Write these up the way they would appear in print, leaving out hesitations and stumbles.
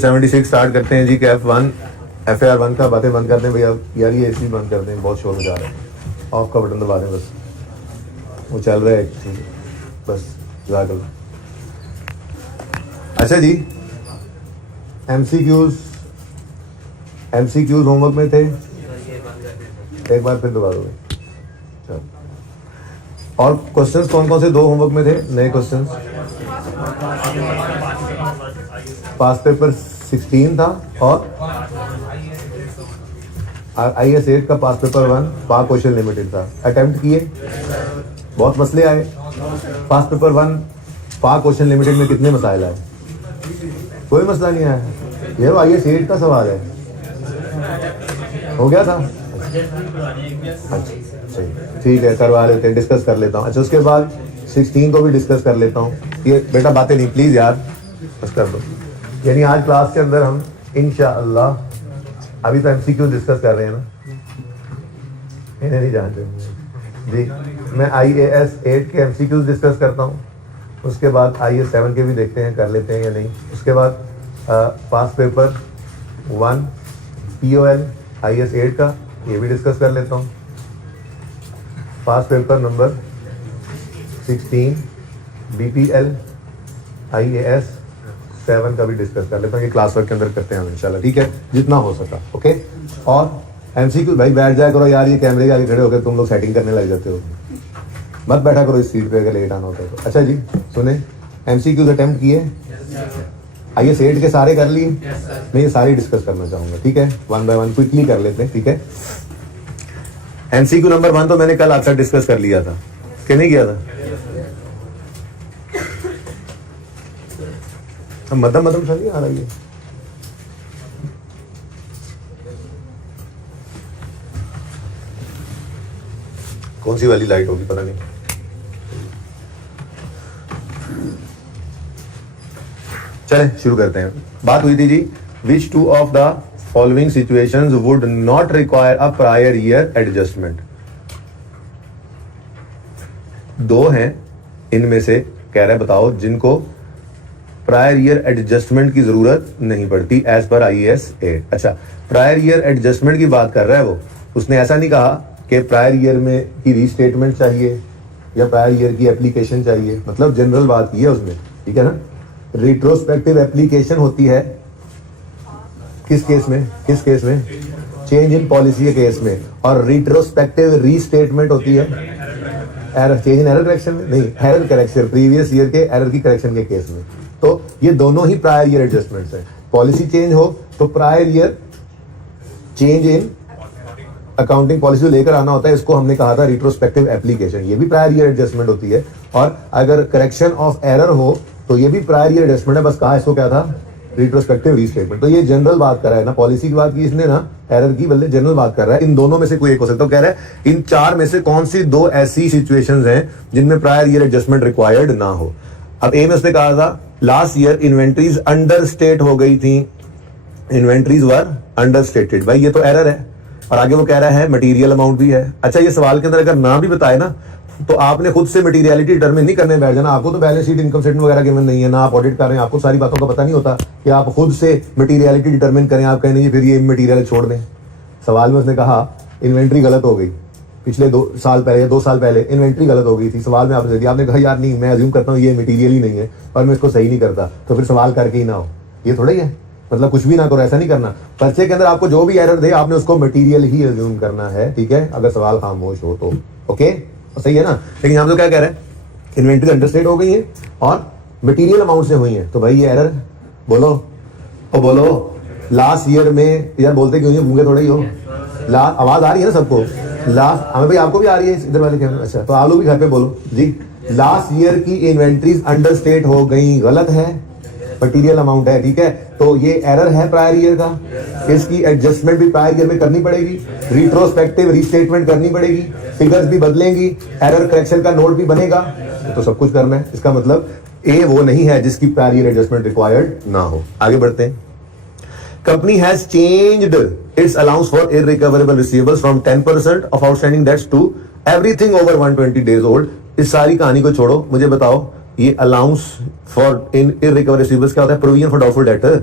76 start करते हैं जी कि FAR1 का बातें बंद कर दें भैया यार, ये AC बंद कर दें, बहुत शोर मचा रहा है। ऑफ का बटन दबा दें बस, वो चल रहा है ठीक है बस, जज़ाकल्लाह। अच्छा जी, MCQs होमवर्क में थे, एक बार फिर दोबारा दोगे। चलो, और क्वेश्चंस कौन कौन से दो होमवर्क में थे नए क्वेश्चंस? पास पेपर 16 था और IS 8 का पास पेपर 1 पास क्वेश्चन लिमिटेड था। अटेम्प्ट किए, बहुत मसले आए। पास पेपर 1 पास क्वेश्चन लिमिटेड में कितने मसाइल आए? कोई मसला नहीं आया। ये IS 8 का सवाल है, हो गया था। अच्छा ठीक है, करवा लेते हैं, डिस्कस कर लेता हूँ। अच्छा, उसके बाद 16 को भी डिस्कस कर लेता हूँ। ये बेटा बातें नहीं प्लीज़ यार, बस कर दो। यानी आज क्लास के अंदर हम इंशाअल्लाह, अभी तो MCQ डिस्कस कर रहे हैं ना, इन्हें नहीं जानते जी। मैं IAS 8 के MCQ डिस्कस करता हूँ, उसके बाद IAS 7 के भी देखते हैं कर लेते हैं या नहीं। उसके बाद पास पेपर 1 POL IAS 8 का, ये भी डिस्कस कर लेता हूँ। पास पेपर नंबर 16 BPL IAS 7 का भी डिस्कस कर लेता हूँ। ये क्लास वर्क के अंदर करते हैं हम इंशाल्लाह, ठीक है, जितना हो सका। ओके, और MCQ भाई बैठ जाया करो यार, ये कैमरे के आगे खड़े होकर तुम लोग सेटिंग करने लग जाते हो, मत बैठा करो इस सीट पे अगर लेट आना होता है तो। अच्छा जी सुने, MCQ अटेम्प्ट किए, IAS 8 के सारे कर लिए, मैं ये सारे डिस्कस करना चाहूँगा, ठीक है, 1 बाय 1 क्विकली कर लेते हैं, ठीक है। MCQ नंबर 1 तो मैंने कल अक्सर डिस्कस कर लिया था कि नहीं किया था? मदम सही आ रही है। कौन सी वाली लाइट होगी पता नहीं। चलें शुरू करते हैं। बात हुई थी जी, which two of the following situations would not require a prior year adjustment. दो हैं, इनमें से कह रहा है बताओ जिनको प्रायर ईयर एडजस्टमेंट की जरूरत नहीं पड़ती एज पर IAS 8। अच्छा, प्रायर ईयर एडजस्टमेंट की बात कर रहा है वो, उसने ऐसा नहीं कहा कि प्रायर ईयर में की रीस्टेटमेंट चाहिए या प्रायर ईयर की एप्लीकेशन चाहिए, मतलब जनरल बात की है उसने, ठीक है ना। रिट्रोस्पेक्टिव एप्लीकेशन होती है किस केस में? चेंज इन पॉलिसी के केस में। और रिट्रोस्पेक्टिव रीस्टेटमेंट होती है error, change in error correction में नहीं, एरर करेक्शन, प्रीवियस ईयर के एरर की करेक्शन के केस में। तो ये दोनों ही प्रायर ईयर एडजस्टमेंट्स हैं। पॉलिसी चेंज हो तो prior year change in accounting policy लेकर आना होता है, इसको हमने कहा था रिट्रोस्पेक्टिव एप्लीकेशन, ये भी प्रायर ईयर एडजस्टमेंट होती है। और अगर करेक्शन ऑफ एरर हो तो ये भी प्रायर ईयर एडजस्टमेंट है, बस कहा इसको क्या था? Retrospective restatement. तो ये जनरल बात कर रहा है ना, पॉलिसी की बात की इसने ना, एरर की बल्कि जनरल बात कर रहा है। इन दोनों में से कोई एक हो सकता है। कह रहा है इन चार में से कौन सी दो ऐसी सिचुएशंस हैं जिनमें प्रायर ईयर एडजस्टमेंट रिक्वायर्ड ना हो। अब ए में उसने कहा था last year inventories under state हो गई थी, इन्वेंट्रीज वर अंडर स्टेटेड, भाई ये तो एरर है। और आगे वो कह रहा है मटेरियल अमाउंट भी है। अच्छा, ये सवाल के अंदर अगर ना भी बताए ना तो आपने खुद से मटेरियलिटी डिटरमिन नहीं करने बैठ जाना। आपको तो बैलेंस शीट, इनकम स्टेटमेंट वगैरह गिवन नहीं है ना, आप ऑडिट कर रहे हैं, आपको सारी बातों का पता नहीं होता कि आप खुद से मटेरियलिटी डिटरमिन करें। आप कहें नहीं फिर ये मटेरियल छोड़ दें। सवाल में उसने कहा इन्वेंट्री गलत हो गई, पिछले 2 साल पहले या 2 साल पहले इन्वेंट्री गलत हो गई थी। सवाल में आपने दिया, आपने कहा यार नहीं, मैं अज्यूम करता हूँ ये मटेरियल ही नहीं है और मैं इसको सही नहीं करता, तो फिर सवाल करके ही ना हो, ये थोड़ा ही है। मतलब कुछ भी ना करो, ऐसा नहीं करना। पर्चे के अंदर आपको जो भी एरर दे आपने उसको मटेरियल ही अज्यूम करना है, ठीक है, अगर सवाल खामोश हो तो। ओके, सही है ना। लेकिन यहाँ तो क्या कह रहे हैं, इन्वेंट्री अंडरस्टेट हो गई है और मटेरियल अमाउंट से हुई है, तो भाई ये एरर बोलो और बोलो। लास्ट ईयर में यार बोलते क्यों नहीं, मूंगे थोड़ा ही हो। आवाज आ रही है ना सबको? लास्ट हमें भाई आपको भी आ रही है इधर वाले कैमरे? अच्छा, तो आप लोग भी घर पे बोलो जी। लास्ट ईयर की इन्वेंट्रीज अंडर स्टेट हो गई, गलत है, मटीरियल अमाउंट है, ठीक है, तो ये एरर है प्रायर ईयर का। इसकी एडजस्टमेंट भी प्रायर ईयर में करनी पड़ेगी, रिट्रोस्पेक्टिव रीस्टेटमेंट करनी पड़ेगी, फिगर्स भी बदलेंगी, एरर करेक्शन का नोट भी बनेगा, तो सब कुछ करना है। इसका मतलब ए वो नहीं है जिसकी प्रायर ईयर एडजस्टमेंट रिक्वायर्ड ना हो। आगे बढ़ते हैं। Company has changed its allowance for irrecoverable receivables from 10% of outstanding debts to everything over 120 days old. इस सारी कहानी को छोड़ो, मुझे बताओ ये allowance for in irrecoverable receivables क्या होता है? Provision for doubtful debtor.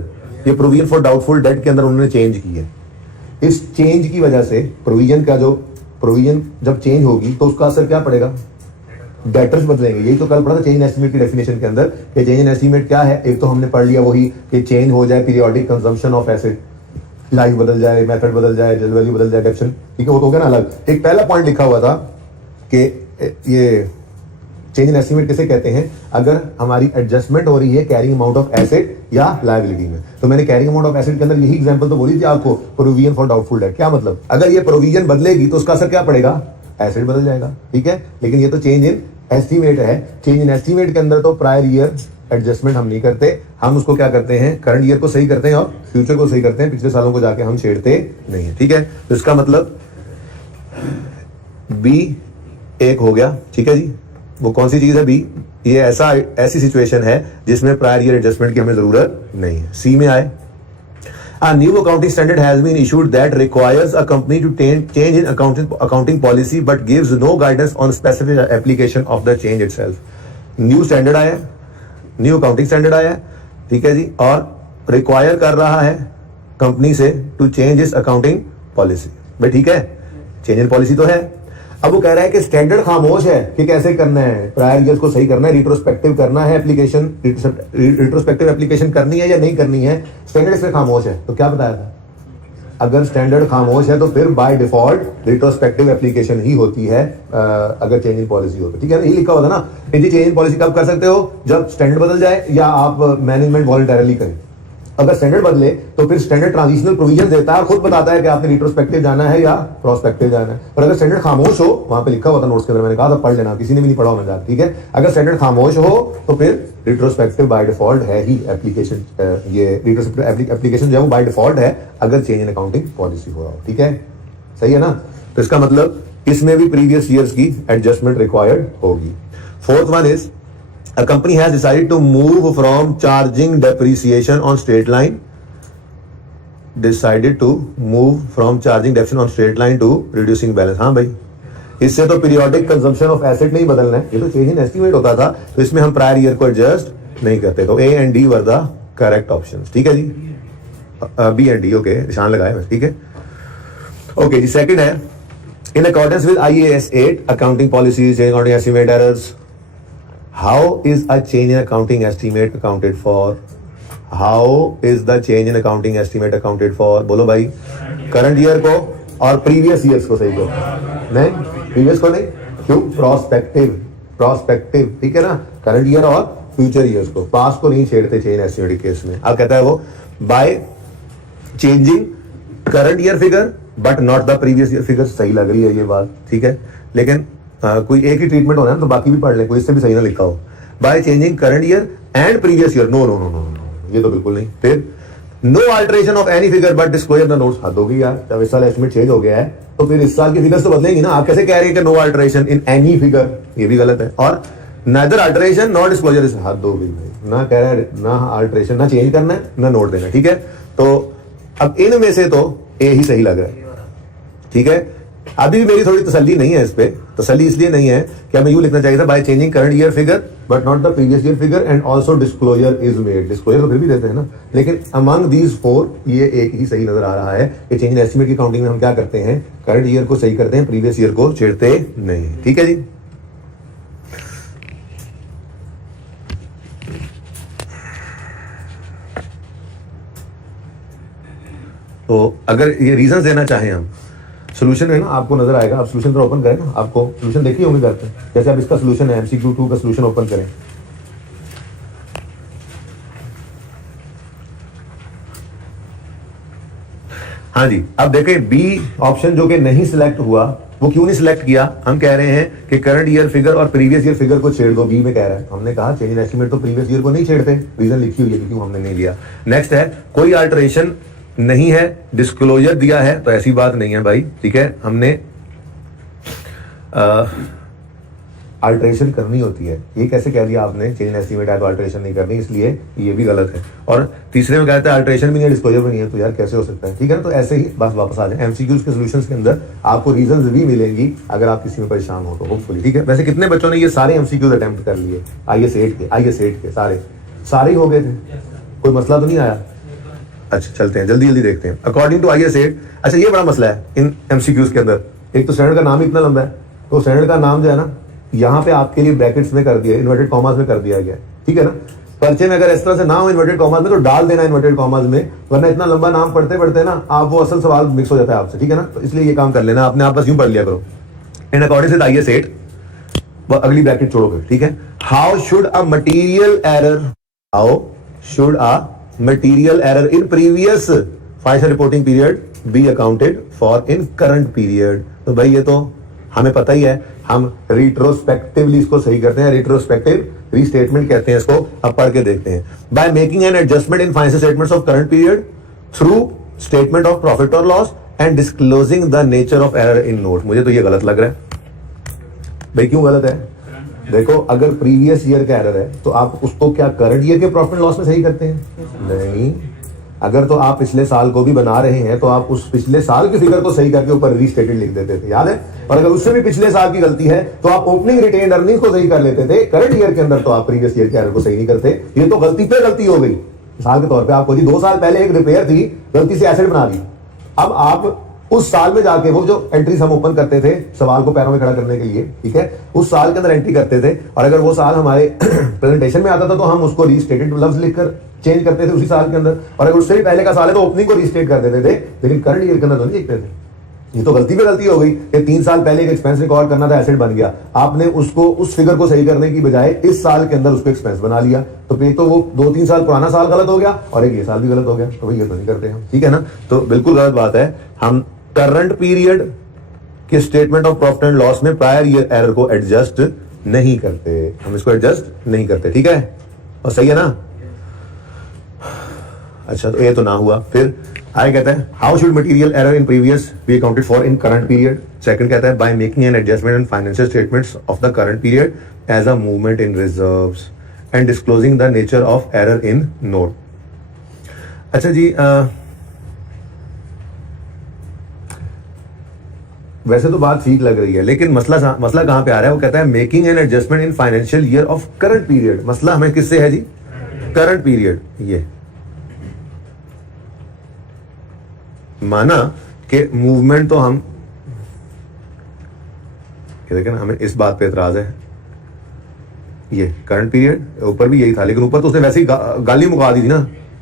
ये प्रोविजन फॉर डाउटफुल डेट के अंदर उन्होंने चेंज की है। इस चेंज की वजह से प्रोविजन का जो प्रोविजन जब चेंज होगी तो उसका असर क्या पड़ेगा, डेटर्स बदलेंगे। यही तो कल पढ़ा था चेंज इन एस्टीमेट की डेफिनेशन के अंदर कि चेंज इन एस्टीमेट क्या है। एक तो हमने पढ़ लिया वही कि चेंज हो जाए periodic consumption of asset, life बदल जाए, मेथड बदल जाए, जेल वैल्यू बदल जाए, डेप्शन, ठीक है, वो तो हो गया ना अलग। एक पहला पॉइंट लिखा हुआ था कि ये चेंज इन एस्टीमेट किसे कहते हैं, अगर हमारी एडजस्टमेंट हो रही है कैरिंग अमाउंट ऑफ एसेट या लायबिलिटी में। तो मैंने कैरिंग अमाउंट ऑफ एसेट के अंदर यही एग्जांपल तो बोली थी आपको, प्रोविजन फॉर डाउटफुल डेट। क्या मतलब, अगर ये प्रोविजन बदलेगी तो उसका असर क्या पड़ेगा, एसेट बदल जाएगा, ठीक है। लेकिन ये तो चेंज इन एस्टीमेट है। चेंज इन एस्टीमेट के अंदर तो प्रायर ईयर एडजस्टमेंट हम नहीं करते, हम उसको क्या करते हैं, करंट ईयर को सही करते हैं और फ्यूचर को सही करते हैं, पिछले सालों को जाके हम छेड़ते नहीं है, ठीक है। तो इसका मतलब बी एक हो गया, ठीक है जी। वो कौन सी चीज है बी, ये ऐसी सिचुएशन है जिसमें प्रायर ईयर एडजस्टमेंट की हमें जरूरत नहीं है। सी में आए, A new accounting standard has been issued that requires a company to change in accounting policy but gives no guidance on specific application of the change itself. New standard आया, new accounting standard आया, ठीक है जी, और require कर रहा है company से to change its accounting policy। भाई ठीक है, change in policy तो है। अब वो कह रहा है कि स्टैंडर्ड खामोश है कि कैसे करना है, प्रायर ईयर्स को सही करना है, रिट्रोस्पेक्टिव करना है, एप्लीकेशन रिट्रोस्पेक्टिव एप्लीकेशन करनी है या नहीं करनी है, स्टैंडर्ड इसमें खामोश है। तो क्या बताया था, अगर स्टैंडर्ड खामोश है तो फिर बाय डिफॉल्ट रिट्रोस्पेक्टिव एप्लीकेशन ही होती है अगर चेंज इन पॉलिसी हो तो, ठीक है। यही लिखा हुआ था ना, चेंज इन पॉलिसी कब कर सकते हो, जब स्टैंडर्ड बदल जाए या आप मैनेजमेंट वॉलंटरली करें। अगर स्टैंडर्ड बदले तो फिर स्टैंडर्ड ट्रांजिशनल प्रोविजन देता है, खुद बताता है कि आपने रिट्रोस्पेक्टिव जाना है या प्रोस्पेक्टिव जाना है। पर अगर स्टैंडर्ड खामोश हो, वहां पे लिखा हुआ था नोट्स के अंदर, मैंने कहा था पढ़ लेना, किसी ने भी नहीं पढ़ा होना जाता, ठीक है। अगर स्टैंडर्ड खामोश हो तो फिर रिट्रोस्पेक्टिव बाय डिफॉल्ट है ही एप्लीकेशन, ये रिट्रोस्पेक्टिव एप्लीकेशन जो है वो बाय डिफॉल्ट है अगर चेंज इन अकाउंटिंग पॉलिसी हो रहा हो, ठीक है, सही है ना। तो इसका मतलब इसमें भी प्रीवियस ईयर्स की एडजस्टमेंट रिक्वायर्ड होगी। Fourth one is a company has decided to move from charging depreciation on straight line to straight line to reducing balance। हाँ भाई, इससे तो पीरियोडिक कंजम्पशन ऑफ एसेट नहीं बदलना है, ये तो चेंज इन एस्टीमेट होता था, तो इसमें हम प्रायर ईयर को एडजस्ट नहीं करते। तो A and D were the correct option, ठीक है जी, बी एंड डी, ओके, निशान लगाए, ठीक है, ओके जी। सेकंड है, in accordance with IAS 8 accounting policies, change accounting estimate errors, how is a change in accounting estimate accounted for? How is the change in accounting estimate accounted for? बोलो भाई, current year को और previous years को सही करो, नहीं previous को नहीं, क्यों, प्रोस्पेक्टिव, ठीक है ना, करंट ईयर और फ्यूचर ईयर्स को, पास्ट को नहीं छेड़ते चेंज एस्टिमेट केस में। अब कहता है वो bye changing current year figure but not the previous year figure. सही लग रही है ये बात, ठीक है, लेकिन कोई एक ही ट्रीटमेंट होना है तो बाकी भी पढ़ लें, कोई इससे भी सही ना लिखा हो। By changing current year and previous year, no no no no, ये तो बिल्कुल नहीं। फिर no alteration of any figure but disclosure the notes. हद होगी यार, जब इस साल एस्टिमेट चेंज हो गया है तो फिर इस साल की फिगर्स तो बदलेंगी ना। आप कैसे कह रहे हैं कि no alteration in any figure, ये भी गलत है। और नाइदर अल्टरेशन नॉट डिस्क्लोजर, इस हद होगी भाई, ना कह रहा है ना अल्टरेशन, ना चेंज करना है ना नोट देना, ठीक है। तो अब इनमें से तो ए ही सही लग रहा है, ठीक है। अभी भी मेरी थोड़ी तसल्ली नहीं है इस पे, तसल्ली इसलिए नहीं है कि हमें यूं लिखना चाहिए था bye changing current year figure but not the previous year figure and also disclosure is made. Disclosure तो फिर भी देते हैं ना, लेकिन अमंग दीज फोर ये एक ही सही नजर आ रहा है कि चेंज इन एस्टिमेट की काउंटिंग में हम क्या करते हैं, करंट ईयर को सही करते हैं, प्रीवियस ईयर को छेड़ते नहीं, ठीक है जी। तो अगर ये रीजन देना चाहें हम, सोल्यूशन है ना, आपको नजर आएगा, आप सोल्यूशन तो ओपन करें ना, आपको सोल्यूशन देखी होंगे घर पे, जैसे आप इसका सोल्यूशन है MCQ 2 का सोल्यूशन ओपन करें। हाँ जी, अब देखें बी ऑप्शन जो कि नहीं सिलेक्ट हुआ, वो क्यों नहीं सिलेक्ट किया, हम कह रहे हैं कि करंट ईयर फिगर और प्रीवियस ईयर फिगर को छेड़ दो, बी में कह रहा है। हमने कहा चेंज इन एस्टिमेट तो प्रीवियस ईयर को नहीं छेड़ते, रीजन लिखी हुई है क्यों हमने नहीं लिया। नेक्स्ट है कोई अल्टरेशन नहीं है, डिस्क्लोजर दिया है, तो ऐसी बात नहीं है भाई, ठीक है। हमने अल्टरेशन करनी होती है, ये कैसे कह दिया आपने, चेंज इन एस्टिमेट है तो अल्टरेशन नहीं करनी, इसलिए ये भी गलत है। और तीसरे में कहता है अल्टरेशन भी नहीं है, डिस्क्लोजर भी नहीं है, तो यार कैसे हो सकता है, ठीक है ना। तो ऐसे ही बस वापस आ जाए, MCQs के सॉल्यूशंस के अंदर आपको रीजंस भी मिलेंगी अगर आप किसी में परेशान हो तो, होपफुली, ठीक है। वैसे कितने बच्चों ने ये सारे MCQs अटेम्प्ट कर लिए, IAS 8 के सारे ही हो गए थे, कोई मसला तो नहीं आया, अच्छा चलते हैं, जल्दी जल्दी देखते हैं। अकॉर्डिंग टू IAS 8, अच्छा ये बड़ा मसला है इन MCQs के अंदर। एक तो स्टैंडर्ड का नाम इतना लंबा है, तो स्टैंडर्ड का नाम जो है ना यहाँ पे आपके लिए ब्रैकेट्स में कर दिया, इन्वर्टेड कॉमास में कर दिया गया, ठीक है ना। पर्चे में अगर इस तरह से ना हो इन्वर्टेड कॉमास में तो डाल देना इन्वर्टेड कॉमास में, वरना इतना लंबा नाम पढ़ते पढ़ते ना आप वो असल सवाल मिक्स हो जाता है आपसे, ठीक है ना। तो इसलिए ये काम कर लेना आपने, आप बस यूं पढ़ लिया करो। इन अकॉर्डिंग टू IAS 8, अगली ब्रैकेट छोड़ोगे, ठीक है। How should a material error in previous financial reporting period B accounted for in current period. तो भाई ये तो हमें पता ही है, हम रिट्रोस्पेक्टिवली इसको सही करते हैं, रिट्रोस्पेक्टिव रीस्टेटमेंट कहते हैं इसको। अब पढ़ के देखते हैं। By making an adjustment in financial statements of current period through statement of profit और loss and disclosing the nature of error in note. मुझे तो ये गलत लग रहा है भाई। क्यों गलत है? देखो अगर प्रीवियस ईयर का एरर है तो आप उसको क्या करंट ईयर के प्रॉफिट लॉस में सही करते हैं? नहीं। अगर तो आप पिछले साल को भी बना रहे हैं तो आप उस पिछले साल की फिगर को सही करके ऊपर रीस्टेटेड लिख देते थे, याद है। और अगर उससे भी पिछले साल की गलती है तो आप ओपनिंग रिटेन्ड अर्निंग को सही कर लेते थे। करंट ईयर के अंदर तो आप प्रीवियस ईयर के एरर को सही नहीं करते। ये तो गलती पे गलती हो गई। मिसाल के तौर पे आपको जी 2 साल पहले एक रिपेयर थी, गलती से एसेट बना दी। अब आप उस साल में जाके वो जो एंट्रीज हम ओपन करते थे सवाल को पैरों में खड़ा करने के लिए, ठीक है, उस साल के अंदर एंट्री करते थे, और अगर वो साल हमारे प्रेजेंटेशन में आता था तो हम उसको रीस्टेटेड लफ्ज लिखकर चेंज करते थे उसी साल के अंदर। और अगर उससे भी पहले का साल है तो ओपनिंग को रीस्टेट कर देते थे, लेकिन करंट ईयर के अंदर तो नहीं लिखते थे। ये तो गलती पे गलती हो गई कि 3 साल पहले एक एक्सपेंस रिकॉर्ड करना था, एसेट बन गया, आपने उसको उस फिगर को सही करने की बजाय इस साल के अंदर उसको एक्सपेंस बना लिया। तो फिर तो वो 2-3 साल पुराना साल गलत हो गया और एक ये साल भी गलत हो गया। तो भाई ये तो नहीं करते हम, ठीक है ना। तो बिल्कुल गलत बात है। हम करंट पीरियड के statement of profit and loss में प्रायर ईयर एरर को एडजस्ट नहीं करते, हम इसको एडजस्ट नहीं करते, ठीक है। और सही है ना। अच्छा तो ये तो ना हुआ। फिर आगे कहता है how should material error in previous be accounted for in current period. Second कहता है by making an adjustment in financial statements of the current period as a movement in reserves and disclosing the nature of error in note. अच्छा जी, वैसे तो बात ठीक लग रही है, लेकिन मसला कहां पे आ रहा है? वो कहता है making an adjustment in financial year of current period. मसला हमें किससे है जी? Current period. ये माना कि मूवमेंट तो हम देखें ना, हमें इस बात पे एतराज है। ये करंट पीरियड ऊपर भी यही था, लेकिन ऊपर तो उसने वैसे ही गाली मुका दी थी ना।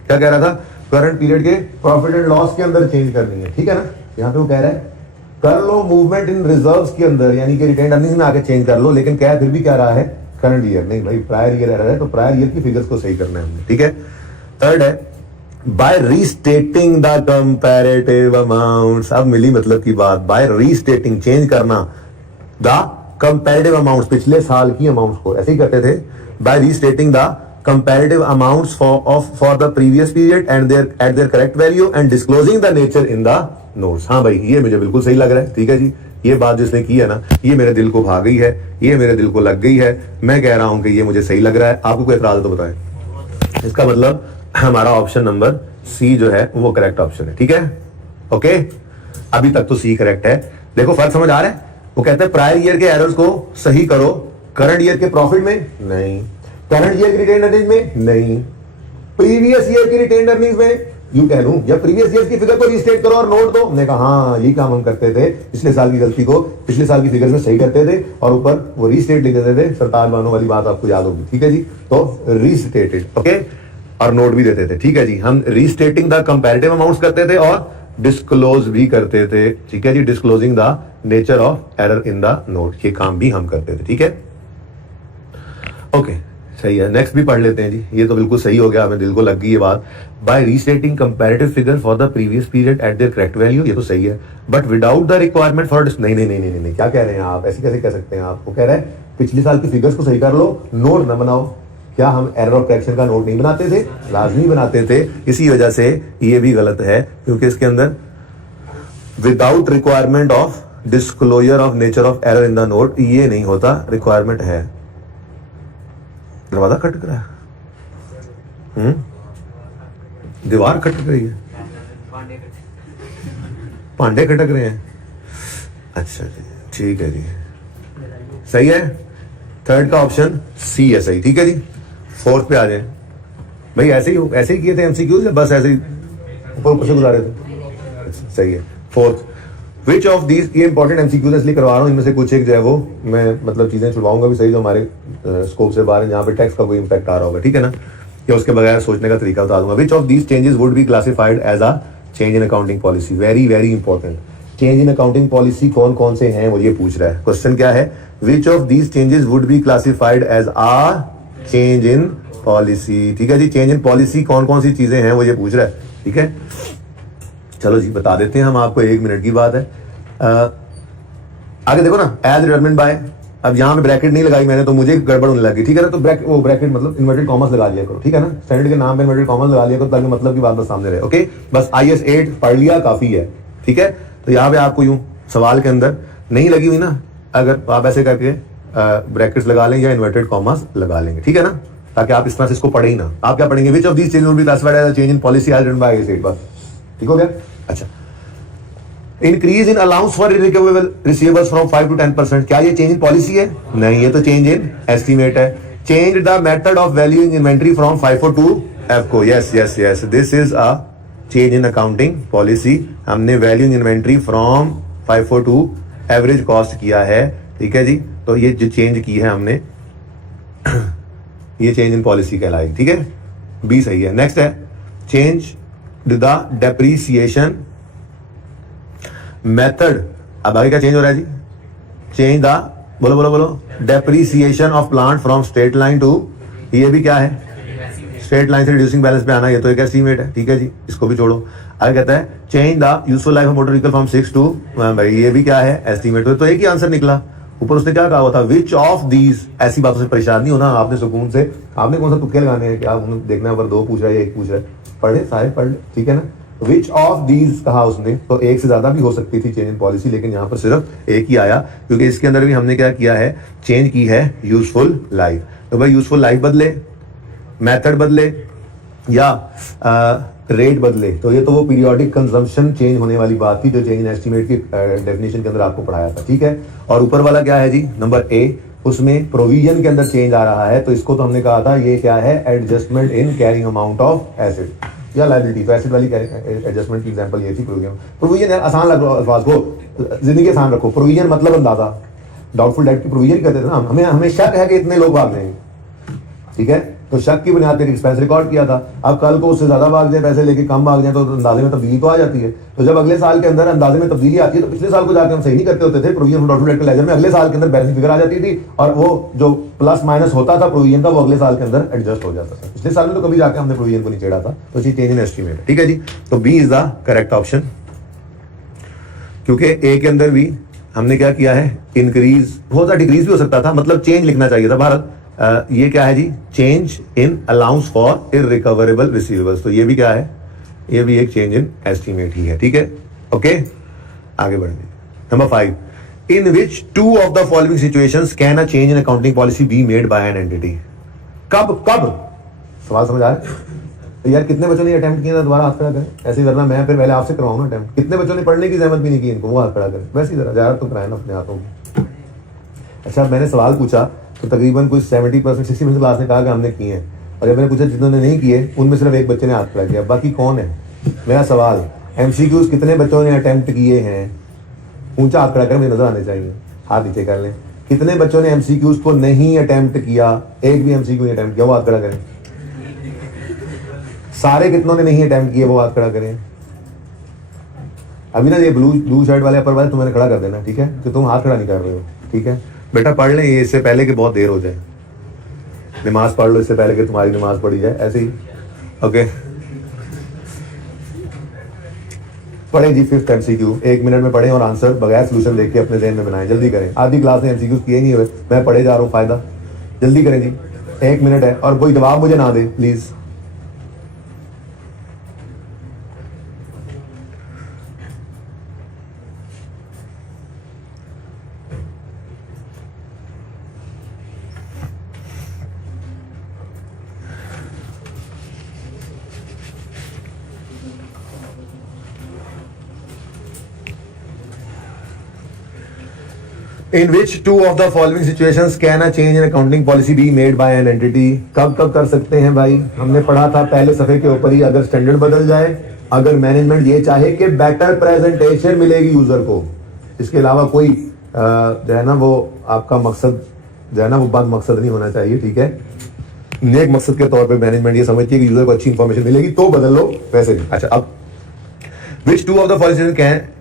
क्या कह रहा था? करंट पीरियड के प्रॉफिट एंड लॉस के अंदर चेंज करनी है, ठीक है ना। यहां पे वो कह रहा है कर लो मूवमेंट इन रिजर्व्स के अंदर, यानी कि रिटेन्ड अर्निंग्स में आके चेंज कर लो, लेकिन क्या फिर भी क्या रहा है? Current year. नहीं भाई, प्रायर ईयर एरर है तो प्रायर ईयर की फिगर्स को सही करना है हमने, ठीक है। थर्ड है by restating the comparative amounts. अब मिली मतलब की बात। बाय रीस्टेटिंग, चेंज करना द कंपैरेटिव अमाउंट्स, पिछले साल की अमाउंट्स को ऐसे ही करते थे। By restating the comparative amounts for the previous period and at their correct value and disclosing the nature in the notes। हाँ भाई, ये मुझे बिल्कुल सही लग रहा है, ठीक है जी। ये बात जिसने की है ना, ये मेरे दिल को भा गई है, ये मेरे दिल को लग गई है। मैं कह रहा हूं कि ये मुझे सही लग रहा है। आपको कोई एतराज है तो बताएं। इसका मतलब हमारा ऑप्शन नंबर सी जो है वो करेक्ट ऑप्शन है, ठीक है। ओके, अभी तक तो सी करेक्ट है। देखो फर्क समझ आ रहा है। वो कहते हैं प्रायर ईयर के एरर्स को सही करो, करंट ईयर के प्रॉफिट में नहीं, करंट ईयर की रिटेन्ड अर्निंग्स में नहीं, प्रीवियस ईयर की रिटेन्ड अर्निंग्स में यूं कह लूं, या प्रीवियस ईयर की फिगर को रीस्टेट करो और नोट दो। हमने कहा हाँ, यही काम हम करते थे। पिछले साल की गलती को पिछले साल की फिगर में सही करते थे और ऊपर वो रीस्टेट लिख देते थे। सरताज बानो वाली बात आपको याद होगी, ठीक है जी। तो रीस्टेटेड, ओके, और नोट भी देते थे, ठीक है जी। हम रीस्टेटिंग द कंपैरेटिव अमाउंट्स करते थे और डिस्क्लोज भी करते थे, ठीक है जी। Disclosing the nature of error in the note, ये काम भी हम करते थे, ठीक है। ओके, सही है। नेक्स्ट भी पढ़ लेते हैं जी। ये तो बिल्कुल सही हो गया, हमें दिल को लग गई ये बात। By restating comparative figure for the previous period at their correct value, ये तो सही है, but without the requirement for नहीं नहीं नहीं नहीं नहीं, क्या कह रहे हैं आप? ऐसे कैसे कह सकते हैं आप? वो कह रहे हैं पिछले साल की फिगर्स को सही कर लो, नोट न बनाओ। क्या हम एरर ऑफ करेक्शन का नोट नहीं बनाते थे? लाजमी बनाते थे। इसी वजह से ये भी गलत है, क्योंकि इसके अंदर without requirement of disclosure of nature of error in the note ये नहीं होता, रिक्वायरमेंट है। दरवाजा खटक रहा है, दीवार खटक रही है, पांडे खटक रहे हैं। अच्छा जी, ठीक है जी, सही है। थर्ड का ऑप्शन सी है सही, ठीक है जी। फोर्थ पे आ जाए भाई। ऐसे ही किए थे एमसीक्यूज, बस ऐसे ही और ऊपर से गुजारे थे। सही है। फोर्थ, विच ऑफ दीज, ये इंपॉर्टेंट एमसीक्यूज इसलिए करवा रहा हूँ, इनमें से कुछ एक जो है वो मैं मतलब चीजें छुड़वाऊंगा भी सही जो हमारे स्कोप से बाहर है, जहाँ पे टैक्स का कोई इंपैक्ट आ रहा होगा, ठीक है ना, या उसके बगैर सोचने का तरीका बता दूंगा। Which of these changes would be classified as a change in accounting policy? Very very important. Change in accounting policy कौन कौन से हैं वो ये पूछ रहा है। क्वेश्चन क्या है? Which of these changes would be classified as a change in policy. ठीक है जी, चेंज इन पॉलिसी कौन कौन सी चीजें हैं वो ये पूछ रहा है। ठीक है, चलो जी बता देते हैं हम आपको, 1 मिनट की बात है। आगे देखो ना, एज डिटरमिन्ड बाय, अब यहाँ पे ब्रैकेट नहीं लगाई मैंने तो मुझे गड़बड़ होने लगी, ठीक है ना, तो ब्रैकेट मतलब इन्वर्टेड कॉमर्स लगा लिया करो, ठीक है ना, स्टैंडर्ड के नाम पे इन्वर्टेड कॉमर्स लगा लिया करो ताकि मतलब की बात बस सामने रहे। ओके, बस IS 8 पढ़ लिया काफी है, ठीक है। तो यहाँ पे आपको यूं सवाल के अंदर नहीं लगी हुई ना, अगर आप ऐसे करके ब्रैकेट्स लगा लें या इन्वर्टेड कॉमर्स लगा लेंगे, ठीक है ना, ताकि आप इस तरह से इसको पढ़े ही ना। आप क्या पढ़ेंगे? Which of these changes would be classified as a change in policy as written by IS 8, बस ठीक हो गया। अच्छा, increase in allowance for irrecoverable receivables from 5 to 10%, क्या ये चेंज इन पॉलिसी है? नहीं, ये तो चेंज इन एस्टीमेट है। Change the method of valuing inventory from FIFO to FCO, yes yes yes, this is a change in accounting policy. हमने valuing inventory from FIFO to average cost किया है, ठीक है जी। तो ये जो चेंज की है हमने ये चेंज इन पॉलिसी कहलाएगी, ठीक है, बी सही है। नेक्स्ट है चेंज द डेप्रीसिएशन मेथड। अब आगे क्या चेंज हो रहा है जी? चेंज द, बोलो बोलो बोलो, depreciation of plant from straight line to, ये भी क्या है? स्ट्रेट लाइन से रिड्यूसिंग बैलेंस पे आना, ये तो एक एस्टीमेट है, ठीक है जी, इसको भी छोड़ो। आगे कहता है change the useful life of motor vehicle from 6 to, भाई ये भी क्या है? एस्टीमेट। तो एक ही आंसर निकला। ऊपर उसने क्या कहा हुआ था? विच ऑफ दीज। ऐसी बातों से परेशान नहीं होना आपने, सुकून से, आपने कौन सा तुक्के लगाने हैं, क्या देखना है, 2 पूछ रहा है या 1 पूछ रहा है, पढ़े सारे पढ़ ले, ठीक है ना। विच ऑफ दीज कहा उसने, तो एक से ज्यादा भी हो सकती थी चेंज इन पॉलिसी, लेकिन यहां पर सिर्फ एक ही आया, क्योंकि इसके अंदर भी हमने क्या किया है? चेंज की है यूजफुल लाइफ। तो भाई यूजफुल लाइफ बदले, मेथड बदले या रेट बदले, तो ये तो वो पीरियोडिक कंजम्पशन चेंज होने वाली बात थी जो चेंज इन एस्टीमेट की डेफिनेशन के अंदर आपको पढ़ाया था, ठीक है। और ऊपर वाला क्या है जी? नंबर A, उसमें प्रोविजन के अंदर चेंज आ रहा है, तो इसको तो हमने कहा था ये क्या है? Adjustment in carrying amount of asset या लायबिलिटी। तो एसेट वाली एडजस्टमेंट की एग्जांपल ये थी प्रोविजन। प्रोविजन आसान लग अल्फाज को, जिंदगी आसान रखो। प्रोविजन मतलब अंदाजा, डाउटफुल डेट की प्रोविजन करते थे ना, हमें शक है कि इतने लोग भाग जाएंगे, ठीक है, तो शक की बुनियाद पर एक्सपेंस रिकॉर्ड किया था। अब कल को उससे ज्यादा भाग जाए, पैसे लेके कम भाग जाए, तो अंदाजे में तब्दीली तो आ जाती है। तो जब अगले साल के अंदर अंदाजे में तब्दीली आती है, तो पिछले साल को जाकर हम सही नहीं करते होते थे, प्रोविजन डाउटफुल डेट के लेजर में अगले साल के अंदर बैलेंस फिगर आ जाती थी, और वो जो प्लस माइनस होता था प्रोविजन का, वो अगले साल के अंदर एडजस्ट हो जाता था। पिछले साल में तो कभी जाकर हमने प्रोविजन को नहीं छेड़ा था, तो चेंज इन एस्टीमेट, ठीक है जी। तो B is the correct option, क्योंकि ए के अंदर भी हमने क्या किया है? इंक्रीज हो सकता, डिक्रीज भी हो सकता था, मतलब चेंज लिखना चाहिए था भारत। ये क्या है जी? Change in allowance for irrecoverable receivables, तो ये भी क्या है? ये भी एक चेंज इन एस्टीमेट ही है, ठीक है। ओके, आगे बढ़ेंगे। Number 5, in which 2 of the following situations can a change in accounting policy be made by an entity? कब कब? सवाल समझ आ रहा है? तो यार कितने बच्चों ने अटेम्प्ट किया था? दोबारा हाथ खड़ा करें, ऐसे ही करना, मैं फिर पहले आपसे करवाऊँ ना अटेम्प्ट। कितने बच्चों ने पढ़ने की जहमत भी नहीं की इनको? वो हाथ खड़ा करें, वैसे ही जरा तो कराए ना अपने हाथों में। अच्छा, मैंने सवाल पूछा तो तकरीबन कुछ 70% 60% क्लास ने कहा कि हमने किए हैं, और जब मैंने पूछा जिन्होंने नहीं किए उनमें सिर्फ एक बच्चे ने हाथ खड़ा किया, बाकी कौन है? मेरा सवाल, MCQs कितने बच्चों ने अटेम्प्ट किए हैं? ऊंचा हाथ खड़ा कर, मुझे नजर आने चाहिए, हाथ नीचे कर लें। कितने बच्चों ने MCQs को नहीं अटेम्प्ट किया? एक भी MCQ नहीं अटेम्प्ट किया, वो हाथ खड़ा करें। सारे कितनों ने नहीं अटेम्प्ट किए, वो हाथ खड़ा करें। अभी ना ये ब्लू शर्ट वाले अपर वाले तुम्हें खड़ा कर देना, ठीक है, कि तुम हाथ खड़ा नहीं कर रहे हो, ठीक है बेटा। पढ़ लें ये इससे पहले कि बहुत देर हो जाए, नमाज पढ़ लो इससे पहले कि तुम्हारी नमाज पढ़ी जाए, ऐसे ही। ओके, पढ़े जी 5th MCQ, 1 मिनट में पढ़ें और आंसर बगैर सोल्यूशन देख के अपने ज़हन में बनाएं। जल्दी करें, आधी क्लास में MCQ किए नहीं हुए, मैं पढ़े जा रहा हूँ, फायदा। जल्दी करें जी, 1 मिनट है, और कोई जवाब मुझे ना दे please. In which 2 of the following situations can a change in accounting policy be made by an entity? कब कब कर सकते हैं भाई? हमने पढ़ा था पहले सफे के ऊपर ही, अगर स्टैंडर्ड बदल जाए अगर मैनेजमेंट ये चाहे कि बेटर प्रेजेंटेशन मिलेगी यूजर को, इसके अलावा कोई जो है ना वो आपका मकसद जो है ना वो बात मकसद नहीं होना चाहिए, ठीक है। नेक मकसद के तौर पे मैनेजमेंट ये समझती है कि यूजर को अच्छी इंफॉर्मेशन मिलेगी तो बदल लो, वैसे नहीं। अच्छा, अब which two of the following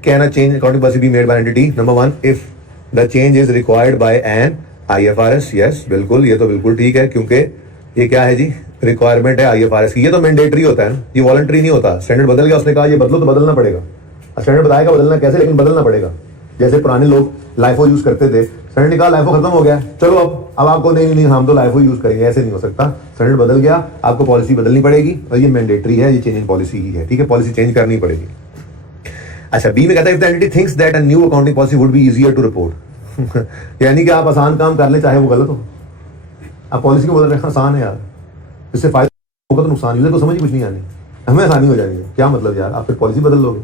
can a change accounting policy be made by entity? Number one, if the change is required by an IFRS, yes, बिल्कुल, ये तो बिल्कुल ठीक है, क्योंकि ये क्या है जी, रिक्वायरमेंट है IFRS की। ये तो मैंडेटरी होता है ना, ये वॉलंटरी नहीं होता। स्टैंडर्ड बदल गया, उसने कहा ये बदलो तो बदलना पड़ेगा। स्टैंडर्ड बताएगा बदलना कैसे, लेकिन बदलना पड़ेगा। जैसे पुराने लोग लाइफो यूज करते थे, स्टैंडर्ड ने कहा लाइफो खत्म हो गया, चलो अब आपको नहीं हम तो लाइफो यूज करेंगे, ऐसे नहीं हो सकता। स्टैंडर्ड बदल गया, आपको पॉलिसी बदलनी पड़ेगी और ये मैंडेटरी है, ये चेंज इन पॉलिसी ही है, ठीक है, पॉलिसी चेंज करनी पड़ेगी। अच्छा, बी में कहता है if the entity thinks that a new accounting policy would be easier to report यानी कि आप आसान काम कर ले चाहे वो गलत हो, आप पॉलिसी को बदल रहे हैं, आसान है यार, इससे फायदा होगा तो नुकसान, यूजर को समझ कुछ नहीं आनी, हमें आसानी हो जाएगी। क्या मतलब यार, आप फिर पॉलिसी बदल लोगे?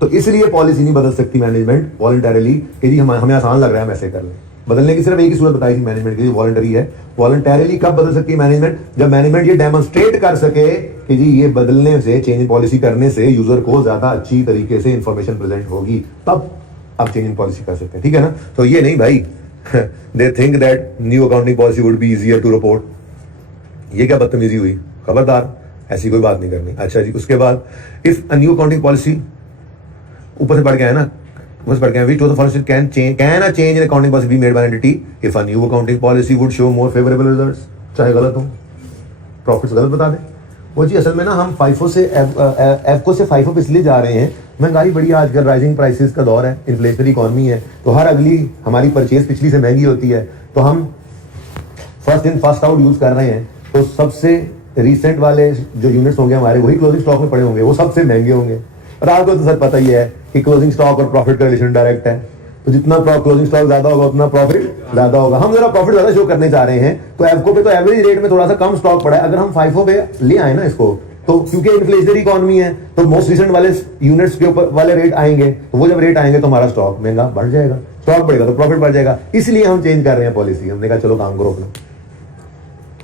तो इसलिए पॉलिसी नहीं बदल सकती मैनेजमेंट वॉलंटरली कि जी हमें आसान लग रहा है हम ऐसे कर लें। बदलने की सिर्फ एक ही सूरत बताई थी मैनेजमेंट के लिए, वॉलंटरी है। वॉलंटरली कब बदल सकती है मैनेजमेंट? जब मैनेजमेंट ये डेमोन्स्ट्रेट कर सके कि जी ये बदलने से, चेंज इन पॉलिसी करने से यूजर को ज्यादा अच्छी तरीके से इंफॉर्मेशन प्रेजेंट होगी, तब आप चेंज इन पॉलिसी कर सकते हैं, ठीक है ना। तो ये नहीं भाई they think that new accounting policy would be easier to report, ये क्या बदतमीजी हुई, खबरदार ऐसी कोई बात नहीं करनी। अच्छा जी, उसके बाद if a new accounting policy, ऊपर से बढ़ गया है ना, ऊपर से बढ़ गया, which of the following can a change in accounting policy be made by an entity if a new accounting policy would show more favorable results? चाहे गलत हो, प्रॉफिट्स गलत बता दें। वो जी असल में ना हम फाइफो से एफको से फाइफो पे इसलिए जा रहे हैं, महंगाई बड़ी आजकल, राइजिंग प्राइसेस का दौर है, इन्फ्लेशनरी इकॉनमी है, तो हर अगली हमारी परचेज पिछली से महंगी होती है, तो हम first in first out use कर रहे हैं। तो सबसे रिसेंट वाले जो यूनिट्स होंगे हमारे, वही क्लोजिंग स्टॉक में पड़े होंगे, वो सबसे महंगे होंगे। और आपको तो सर पता ही है कि क्लोजिंग स्टॉक और प्रॉफिट का रिलेशन डायरेक्ट है, तो जितना क्लोजिंग स्टॉक ज्यादा होगा उतना प्रॉफिट ज्यादा होगा। हम जरा प्रॉफिट ज्यादा शो करने जा रहे हैं, तो एफको पे तो एवरेज रेट में थोड़ा सा कम स्टॉक पड़ा है, अगर हम फाइफो पे ले आए ना इसको, तो क्योंकि इन्फ्लेशनरी इकॉनमी है तो मोस्ट रिसेंट वाले यूनिट्स के ऊपर वाले रेट आएंगे, तो वो जब रेट आएंगे तो हमारा स्टॉक महंगा बढ़ जाएगा, स्टॉक बढ़ेगा तो प्रॉफिट बढ़ जाएगा। इसलिए हम चेंज कर रहे हैं पॉलिसी। हमने कहा चलो काम करो अपना,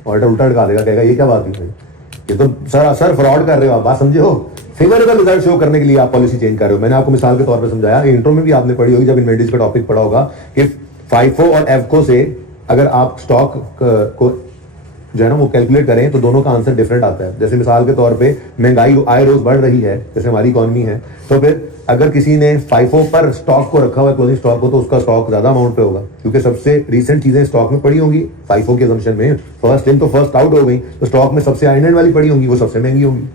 ऑल्टर उल्टा अटका देगा, कहेगा ये क्या बात है भाई, ये तो सर फ्रॉड कर रहे हो आप, बात समझे हो। फेवरेबल रिजल्ट शो करने के लिए आप पॉलिसी चेंज कर रहे हो। मैंने आपको मिसाल के तौर पे समझाया, इंट्रो में भी आपने पढ़ी होगी जब इन्वेंटरीज का टॉपिक पढ़ा होगा, कि फाइफो और एफको से अगर आप स्टॉक को जो है ना वो कैलकुलेट करें तो दोनों का आंसर डिफरेंट आता है। जैसे मिसाल के तौर पे महंगाई आए रोज बढ़ रही है, जैसे हमारी इकॉनमी है, तो फिर अगर किसी ने फाइफो पर स्टॉक को रखा हुआ है, क्लोजिंग स्टॉक को, तो उसका स्टॉक ज्यादा अमाउंट पे होगा, क्योंकि सबसे रिसेंट चीजें स्टॉक में पड़ी होंगी फाइफो के असम्पशन में, फर्स्ट इन तो फर्स्ट आउट हो गई, तो स्टॉक में सबसे आइंड वाली पड़ी होंगी, वो सबसे महंगी होंगी।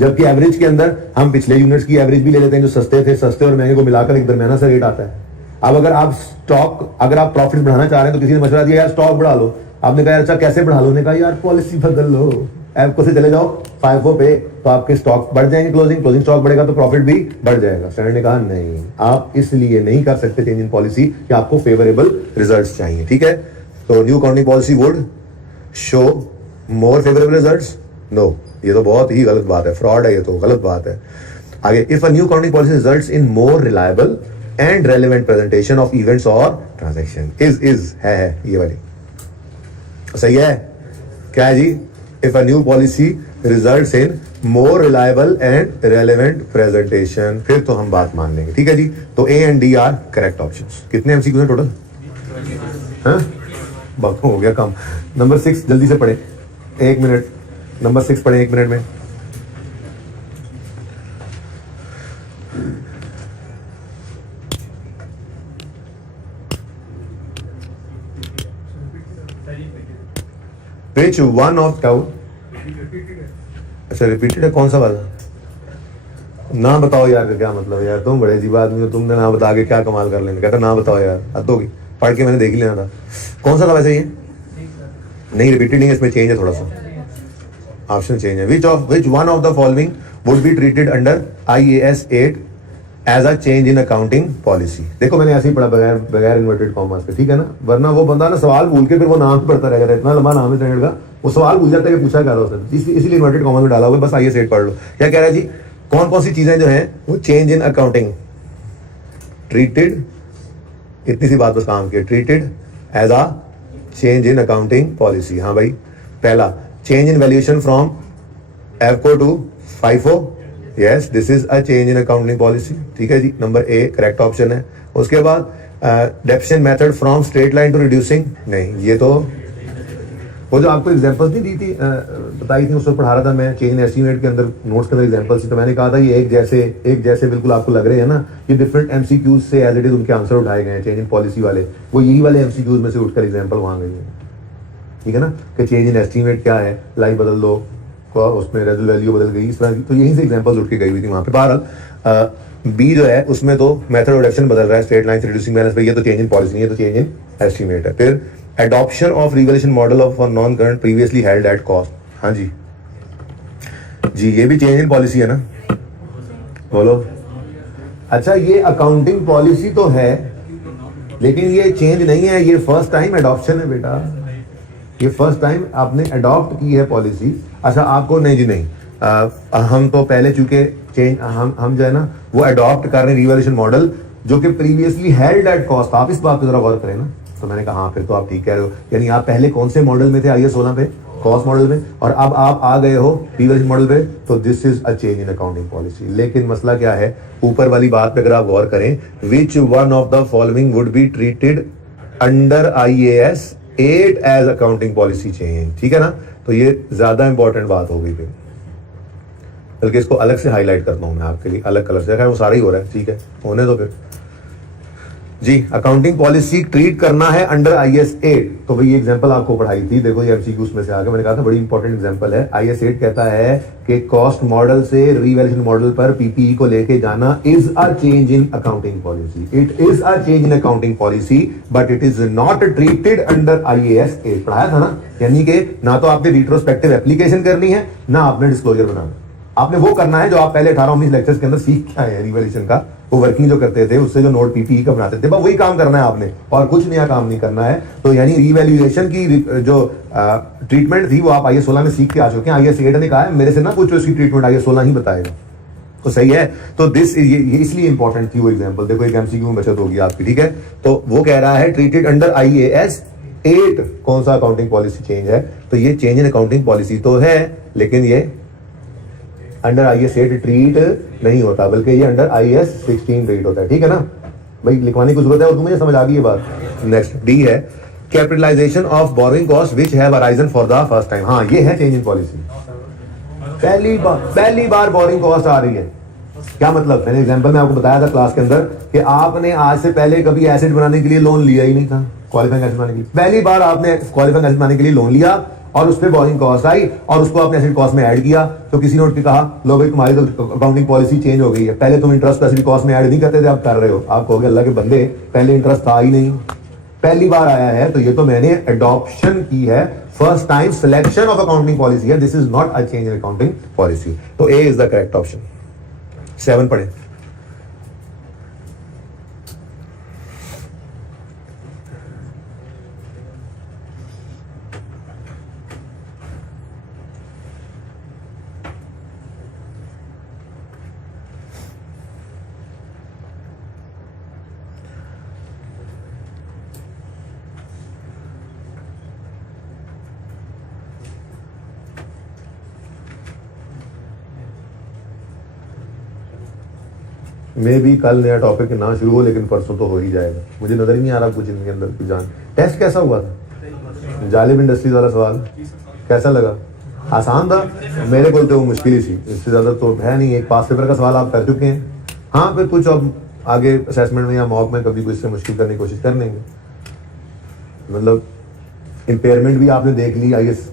जबकि एवरेज के अंदर हम पिछले यूनिट्स की एवरेज भी ले लेते हैं, जो सस्ते थे, सस्ते और महंगे को मिलाकर एक दरमियाना सा रेट आता है। अब अगर आप प्रॉफिट बढ़ाना चाह रहे हैं, तो किसी ने मशवरा दिया यार स्टॉक बढ़ा लो, आपने कहा अच्छा कैसे बढ़ा लो, ने कहा यार पॉलिसी बदल लो, एफको से चले जाओ फाइफो पे, तो आपके स्टॉक बढ़ जाएंगे, क्लोजिंग स्टॉक बढ़ेगा तो प्रॉफिट भी बढ़ जाएगा। स्टैंडर्ड ने कहा नहीं, आप इसलिए नहीं कर सकते चेंज इन पॉलिसी कि आपको फेवरेबल रिजल्ट्स चाहिए, ठीक है। तो new accounting policy would show more favourable results, no, ये तो बहुत ही गलत बात है, फ्रॉड है, ये तो गलत बात है। आगे, if a new accounting policy results in more reliable and relevant presentation of events और ट्रांजैक्शन, इज है ये वाली सही है क्या है जी? If a new policy results in more reliable and relevant presentation, फिर तो हम बात मान लेंगे, ठीक है जी। तो A and D R correct options. कितने एमसीक्यू हैं टोटल? वक्त हो गया कम। नंबर 6 जल्दी से पढ़े, 1 मिनट, नंबर 6 पढ़े 1 मिनट में। Which one of टाउ, अच्छा रिपीटेड है, कौन सा वाला? ना बताओ यार, क्या मतलब यार, तुम बड़े अजीब आदमी हो, तुमने ना बता के क्या कमाल कर लेना। कहता ना बताओ यार, हद होगी, पढ़ के मैंने देख ही लेना था। कौन सा था वैसे ये? नहीं रिपीटेड नहीं है, इसमें चेंज है थोड़ा सा, ऑप्शन चेंज है। Which one of the following would be treated under IAS 8 as a change in accounting policy? देखो मैंने ऐसे ही पढ़ा बगैर इन्वर्टेड कॉमर्स पे, ठीक है ना, वरना वो बंदा ना सवाल भूल के फिर वो नाम पढ़ता रहेगा, इतना लंबा नाम है स्टैंडर्ड का, वो सवाल भूल जाता है कि पूछा क्या रहा उसने, इसीलिए इन्वर्टेड कॉमर्स में डाला हुआ है, बस IAS 8 पढ़ लो। क्या कह रहा है जी, कौन कौन सी चीजें जो है वो चेंज इन अकाउंटिंग ट्रीटेड, इतनी सी बात बस काम की, treated as a change in accounting policy. हाँ भाई, पहला change in valuation from FCO to FIFO, yes this is a change in accounting policy, ठीक है जी, नंबर ए करेक्ट ऑप्शन है। उसके बाद depreciation method from straight line to reducing, नहीं ये तो वो जो आपको एग्जांपल्स नहीं दी थी बताई थी उसको पढ़ा रहा था मैं, चेंज इन एस्टीमेट के अंदर नोट्स के अंदर एग्जांपल्स थी, तो मैंने कहा था ये एक जैसे बिल्कुल आपको लग रहे हैं ना, ये डिफरेंट एमसीक्यूज से एज इट इज उनके आंसर उठाए गए हैं चेंज इन पॉलिसी वाले, वो यही वाले एमसीक्यूज में से उठकर एग्जांपल वहां गई है, ठीक है ना, कि चेंज इन एस्टीमेट क्या है, लाइफ बदल दो, उसमें रेजल वैल्यू बदल गई, इस तरह की, तो यहीं से एग्जांपल्स उठ के गई हुई थी वहां पे। बहरहाल बी जो है उसमें तो मेथड ऑफ रिडक्शन बदल रहा है, स्ट्रेट लाइन से रिड्यूसिंग बैलेंस पे, ये तो चेंज इन पॉलिसी नहीं है, तो चेंज इन एस्टीमेट है। फिर adoption of revaluation model of for non current previously held at cost, हाँ जी जी ये भी चेंज इन पॉलिसी है ना, बोलो। अच्छा ये अकाउंटिंग पॉलिसी तो है लेकिन ये चेंज नहीं है, ये फर्स्ट टाइम एडॉप्शन है बेटा, ये फर्स्ट टाइम आपने अडॉप्ट की है पॉलिसी। अच्छा आपको नहीं जी नहीं, हम तो पहले चूंकि चेंज हम जो है ना वो अडॉप्ट कर रहे हैं रिवैल्यूएशन मॉडल जो कि प्रीवियसली हेल्ड एट कॉस्ट, आप इस बात पे जरा गौर करें ना, तो मैंने कहा हाँ फिर तो आप ठीक कह रहे हो, यानी आप पहले कौन से मॉडल में थे, IAS 16 पे, कॉस्ट मॉडल में, और अब आप आ गए हो रिवैल्यूएशन मॉडल पे, तो this is a change in accounting policy. लेकिन मसला क्या है, ऊपर वाली बात पे अगर आप गौर करें, which one of the following would be treated under IAS 8 as accounting policy change, ठीक है ना, तो ये ज्यादा इंपॉर्टेंट बात हो गई फिर, बल्कि इसको अलग से हाईलाइट करता हूं मैं आपके लिए अलग कलर से, वो सारा ही हो रहा है, ठीक है होने दो फिर जी। अकाउंटिंग पॉलिसी ट्रीट करना है अंडर IAS 8, तो भाई ये एग्जांपल आपको पढ़ाई थी, देखो ये एमसीक्यूज में से आगे मैंने कहा था बड़ी इंपॉर्टेंट एग्जांपल है। IAS 8 कहता है कि कॉस्ट मॉडल से रिवैल्यूएशन मॉडल पर PPE को लेके जाना is a change in accounting policy, it is a change in accounting policy but it is not treated under IAS 8, पढ़ाया था ना, यानी कि ना तो आपने रिट्रोस्पेक्टिव एप्लीकेशन करनी है ना आपने डिस्क्लोजर बनाना, आपने वो करना है जो आप पहले 18-19 लेक्चर्स के अंदर सीख के आए हैं रिवैल्यूएशन का, वो वर्किंग जो करते थे उससे जो नोट PPE का बनाते थे, बस वही काम करना है आपने और कुछ नया काम नहीं करना है। तो यानी रिवैल्यूएशन की जो ट्रीटमेंट थी वो आप IAS 16 में सीख के आ चुके हैं। IAS 8 ने कहा है मेरे से ना पूछो, इसकी ट्रीटमेंट IAS 16 ही बताएगा, तो सही है। तो दिस ये इसलिए इंपॉर्टेंट थी वो एग्जांपल, देखो एक MCQ में बचत होगी आपकी, ठीक है। तो वो कह रहा है ट्रीटेड अंडर IAS 8 कौन सा अकाउंटिंग पॉलिसी चेंज है, तो ये चेंज इन अकाउंटिंग पॉलिसी तो है लेकिन ये अंडर IAS 8 ट्रीट नहीं होता, बल्कि ये अंडर IAS 16 ट्रीट होता है, ठीक है ना भाई, लिखवाने की जरूरत है और तुम्हें समझ आ गई ये बात। नेक्स्ट डी है capitalisation of borrowing cost which have arisen for the first time, हाँ ये है चेंज इन पॉलिसी, पहली बार बोरोइंग कॉस्ट आ रही है। क्या मतलब, मैंने एग्जांपल में आपको बताया था क्लास के अंदर कि आपने आज से पहले कभी एसेट बनाने के लिए लोन लिया ही नहीं था, क्वालिफाइंग एसेट बनाने के लिए पहली बार आपने क्वालिफाइंग एसेट बनाने के लिए लोन लिया और उस पर बोरिंग कॉस्ट आई और उसको आपने एसेट कॉस्ट में ऐड किया, तो किसी ने उठ के कहा लो भाई तुम्हारी तो अकाउंटिंग पॉलिसी चेंज हो गई है, पहले तुम इंटरेस्ट एसेट कॉस्ट में ऐड नहीं करते थे, आप कर रहे हो। आप कहोगे अल्लाह के बंदे पहले इंटरेस्ट था ही नहीं, पहली बार आया है, तो ये तो मैंने अडॉप्शन की है, first time selection of accounting policy है, this is not a change in accounting policy. तो A is the correct option. 7 पढ़े। मे भी कल नया टॉपिक ना शुरू हो लेकिन परसों तो हो ही जाएगा, मुझे नजर ही नहीं आ रहा कुछ इनके अंदर की जान। टेस्ट कैसा हुआ था, जालिब इंडस्ट्रीज वाला सवाल कैसा लगा, आसान था, मेरे को तो वो मुश्किल ही थी, इससे ज्यादा तो है नहीं, एक पास पेपर का सवाल आप कर चुके हैं, हाँ फिर कुछ अब आगे असेसमेंट में या मॉक में कभी कुछ से मुश्किल करने की कोशिश कर लेंगे। मतलब इंपेयरमेंट भी आपने देख ली IAS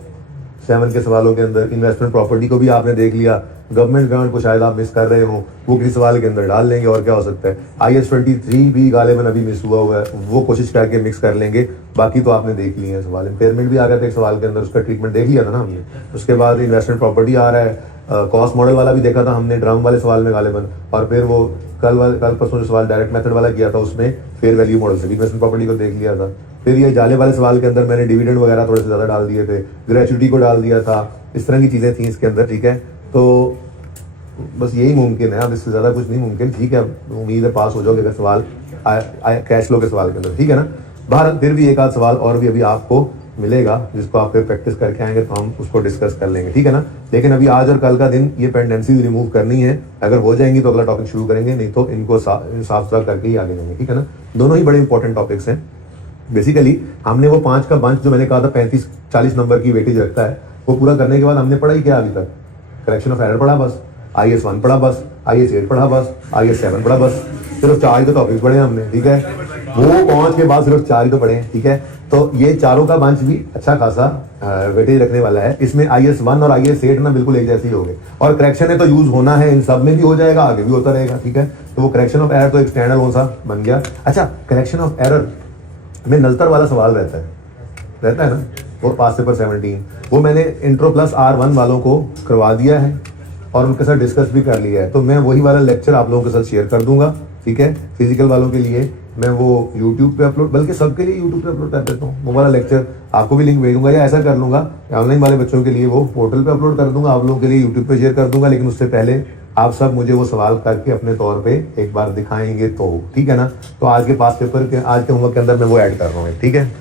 7 के सवालों के अंदर, इन्वेस्टमेंट प्रॉपर्टी को भी आपने देख लिया, गवर्नमेंट ग्रांट को शायद आप मिस कर रहे हो, वो किसी सवाल के अंदर डाल लेंगे और क्या हो सकता है। IAS 23 भी गालिबन अभी मिस हुआ है, वो कोशिश करके मिक्स कर लेंगे, बाकी तो आपने देख लिए हैं सवाल। इंपेयरमेंट भी आ गया था एक सवाल के अंदर, उसका ट्रीटमेंट देख लिया था ना हमने। उसके बाद इन्वेस्टमेंट प्रॉपर्टी आ रहा है, कॉस्ट मॉडल वाला भी देखा था हमने ड्रम वाले सवाल में गालिबन, और फिर वो कल परसों जो सवाल डायरेक्ट मेथड वाला किया था उसमें फेयर वैल्यू मॉडल से इन्वेस्टमेंट प्रॉपर्टी को देख लिया था। फिर ये जाले वाले सवाल के अंदर मैंने डिविडेंड वगैरह थोड़े से ज्यादा डाल दिए थे, ग्रेचुइटी को डाल दिया था, इस तरह की चीजें थी इसके अंदर, ठीक है। तो बस यही मुमकिन है, अब इससे ज्यादा कुछ नहीं मुमकिन, ठीक है। उम्मीद है पास हो जाओगे अगर सवाल कैश फ्लो के सवाल के अंदर, ठीक है ना। बाहर फिर भी एक आध सवाल और भी अभी आपको मिलेगा जिसको आप फिर प्रैक्टिस करके आएंगे तो हम उसको डिस्कस कर लेंगे, ठीक है ना। लेकिन अभी आज और कल का दिन ये पेंडेंसीज रिमूव करनी है, अगर हो जाएंगी तो अगला टॉपिक शुरू करेंगे, नहीं तो इनको साफ सुथरा करके ही आगे लेंगे, ठीक है ना। दोनों ही बड़े इंपॉर्टेंट टॉपिक्स हैं। बेसिकली हमने वो 5 का बंच जो मैंने कहा था 35-40 नंबर की वेटेज रखता है, वो पूरा करने के बाद हमने पढ़ा ही क्या अभी तक, करेक्शन ऑफ एरर पढ़ा बस, IAS 1 पढ़ा बस, IAS 8 पढ़ा बस, IAS 7 पढ़ा बस, सिर्फ 4 ही तो टॉपिक्स पढ़े हमने, ठीक है। वो 5 के बाद सिर्फ 4 ही तो पढ़े हैं, ठीक है। तो ये चारों का बंच भी अच्छा खासा वेटेज रखने वाला है। इसमें IAS 1 और IAS 8 ना बिल्कुल एक जैसे ही हो गए, और करेक्शन है तो यूज होना है, इन सब में भी हो जाएगा, आगे भी होता रहेगा, ठीक है। तो वो करेक्शन ऑफ एरर तो एक स्टैंडर्ड कौन सा बन गया। अच्छा, करेक्शन ऑफ एरर में नलतर वाला सवाल रहता है ना, वो पास पेपर 17, वो मैंने इंट्रो प्लस R1 वालों को करवा दिया है और उनके साथ डिस्कस भी कर लिया है। तो मैं वही वाला लेक्चर आप लोगों के साथ शेयर कर दूंगा, ठीक है। फिजिकल वालों के लिए मैं वो YouTube पे अपलोड, बल्कि सबके लिए YouTube पे अपलोड कर देता हूँ वो वाला लेक्चर, आपको भी लिंक भेजूंगा, या ऐसा कर लूंगा ऑनलाइन वाले बच्चों के लिए वो पोर्टल पे अपलोड कर दूंगा, आप लोगों के लिए YouTube पे शेयर कर दूंगा। लेकिन उससे पहले आप सब मुझे वो सवाल करके अपने तौर पे एक बार दिखाएंगे तो, ठीक है ना। तो आज के पास पेपर के आज के होमवर्क के अंदर मैं वो ऐड कर रहा हूँ, ठीक है।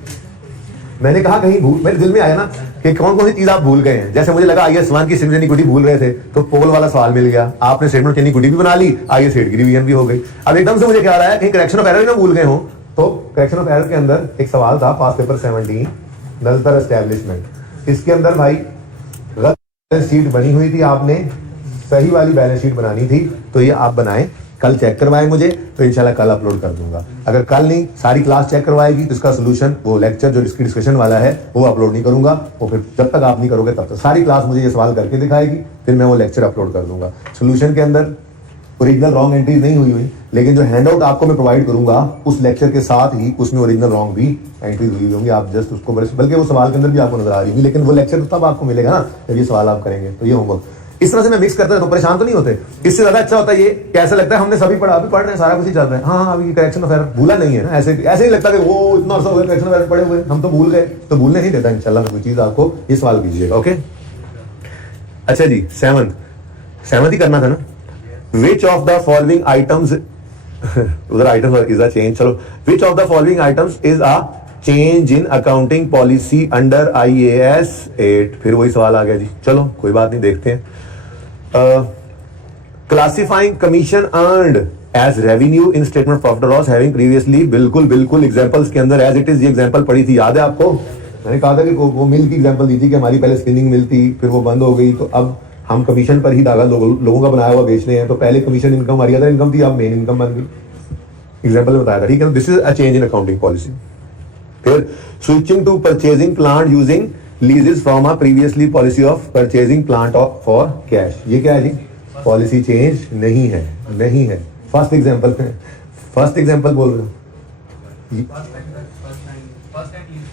मैंने कहा कहीं भूल, मेरे दिल में आया ना कि कौन कौन सी चीज आप भूल गए हैं। जैसे मुझे लगा IAS 1 की स्टेटमेंट इक्विटी भूल रहे थे, तो पोल वाला सवाल मिल गया, आपने स्टेटमेंट इक्विटी भी बना ली, IAS 8 की रिवीजन भी हो गई। अब एकदम से मुझे ख्याल आया कहीं करेक्शन ऑफ एरर ना भूल गए हो, तो करेक्शन ऑफ एरर के अंदर एक सवाल था पास पेपर 17 नलतर एस्टैब्लिशमेंट। इसके अंदर भाई गलत बैलेंस शीट बनी हुई थी, आपने सही वाली बैलेंस शीट बनानी थी, तो ये आप बनाए, कल चेक करवाए मुझे, तो इंशाल्लाह कल अपलोड कर दूंगा। अगर कल नहीं सारी क्लास चेक करवाएगी तो इसका सोल्यूशन, वो लेक्चर जो इसकी डिस्कशन वाला है वो अपलोड नहीं करूंगा, वो फिर जब तक आप नहीं करोगे तब तक सारी क्लास मुझे ये सवाल करके दिखाएगी, फिर मैं वो लेक्चर अपलोड कर दूंगा। सोल्यूशन के अंदर ओरिजिनल रॉन्ग एंट्रीज नहीं हुई, लेकिन जो हैंडआउट आपको मैं प्रोवाइड करूंगा उस लेक्चर के साथ ही उसमें ओरिजिनल रॉन्ग भी एंट्रीज हुई होंगी, आप जस्ट उसको, बल्कि वो सवाल के अंदर भी आपको नजर आ रही होगी, लेकिन वो लेक्चर तो तब आपको मिलेगा ना जब ये सवाल आप करेंगे। तो ये होमवर्क इस तरह से मैं मिक्स करता है तो परेशान तो नहीं होते। इससे ज्यादा अच्छा होता है ये, कैसा लगता है हमने सभी पढ़ा, अभी पढ़ रहे हैं, सारा कुछ ही चल रहा है, हाँ अभी करेक्शन ऑफ एरर भूला नहीं है ना, ऐसे ही लगता है कि वो इतना अर्सा हो गया करेक्शन ऑफ एरर पढ़े हुए, हम तो भूल गए, तो भूलने नहीं देता इंशाल्लाह कोई चीज आपको, ये सवाल कीजिएगा, ओके। अच्छा जी, सेवंथ ही करना था ना। Which of the following items उधर आइटम्स इज अ चेंज, चलो which of the following items is a change in accounting policy under IAS 8, फिर वही सवाल आ गया जी, चलो कोई बात नहीं, देखते हैं। Classifying commission earned as revenue in statement profit और लॉस हैविंग प्रीवियसली, बिल्कुल एग्जांपल्स के अंदर एज इट इज ये एग्जांपल पड़ी थी, याद है आपको, मैंने कहा था कि वो मिल की एग्जांपल दी थी कि हमारी पहले स्पिनिंग मिल थी, फिर वो बंद हो गई, तो अब हम कमीशन पर ही धागा लोगों का बनाया हुआ बेच रहे हैं, तो पहले कमीशन इनकम हमारी अदर इनकम थी, अब मेन इनकम बन गई, एग्जाम्पल बताया था, ठीक है। This is a change in accounting policy. फिर switching to purchasing plant using leases from a previously policy of purchasing plant of for cash, ये क्या है जी, पॉलिसी चेंज नहीं है। फर्स्ट एग्जांपल बोल रहे हो,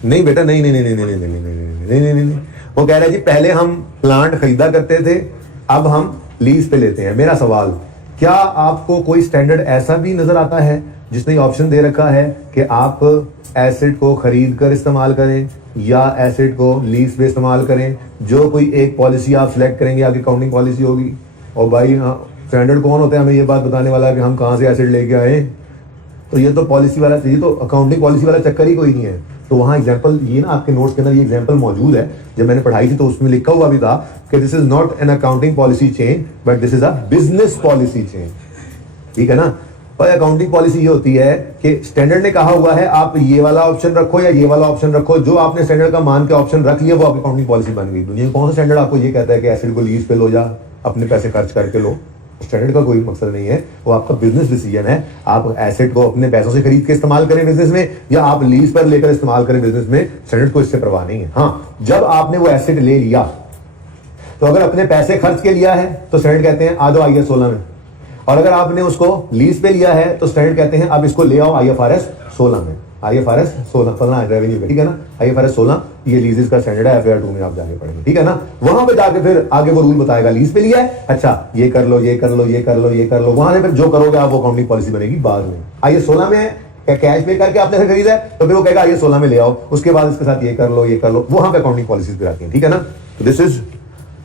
नहीं बेटा, नहीं, वो कह रहा है जी पहले हम प्लांट खरीदा करते थे, अब हम लीज पे लेते हैं। मेरा सवाल, क्या आपको कोई स्टैंडर्ड ऐसा भी नजर आता है जिसने ऑप्शन दे रखा है कि आप एसेट को खरीद कर इस्तेमाल करें या एसेट को लीज पे इस्तेमाल करें? जो कोई एक पॉलिसी आप सिलेक्ट करेंगे, आपकी अकाउंटिंग पॉलिसी होगी। और भाई हाँ, स्टैंडर्ड कौन होता है हमें ये बात बताने वाला है कि हम कहाँ से एसेट लेके आए? तो ये तो पॉलिसी वाला, ये तो अकाउंटिंग पॉलिसी वाला चक्कर ही कोई नहीं है। तो वहाँ एग्जांपल, ये ना आपके नोट्स के अंदर ये एग्जांपल मौजूद है, जब मैंने पढ़ाई थी तो उसमें लिखा हुआ भी था कि this is not an accounting policy change but this is a business policy change, ठीक है ना। और अकाउंटिंग पॉलिसी ये होती है कि स्टैंडर्ड ने कहा हुआ है आप ये वाला ऑप्शन रखो या ये वाला ऑप्शन रखो, जो आपने स्टैंडर्ड का मान के ऑप्शन रख लिया वो आपकी अकाउंटिंग पॉलिसी बन गई। दुनिया में कौन सा स्टैंडर्ड आपको ये कहता है कि एसेट को लीज पे लो या अपने पैसे खर्च करके लो? स्टैंडर्ड का कोई मकसद नहीं है, वो आपका बिजनेस डिसीजन है। आप एसेट को अपने पैसों से खरीद के इस्तेमाल करें बिजनेस में या आप लीज पर लेकर इस्तेमाल करें बिजनेस में, स्टैंडर्ड को इससे परवाह नहीं है। हाँ, जब आपने वो एसेट ले लिया तो अगर अपने पैसे खर्च के लिया है तो स्टैंडर्ड कहते हैं आ जाओ IAS 16 में, और अगर आपने उसको लीज पे लिया है तो स्टैंडर्ड कहते हैं अब इसको ले आओ IFRS 16 में। IFRS 16 पढ़ना है रेवेन्यू पे, ठीक है ना। IFRS 16 ये लीजेस का स्टैंडर्ड है, FAR 2 में आप जाके पढ़ेंगे, ठीक है ना। वहां पे जाके फिर आगे वो रूल बताएगा, लीज पे लिया है, अच्छा ये कर लो, ये कर लो, ये कर लो, ये कर लो। वहां से फिर जो करोगे आप वो अकाउंटिंग पॉलिसी बनेगी बाद में। IAS 16 में कैश पे करके आपने खरीदा है तो फिर वो कहेगा IAS 16 में ले आओ, उसके बाद इसके साथ ये कर लो, ये कर लो। वहां पे अकाउंटिंग पॉलिसीज भी आती है, ठीक है ना। तो this is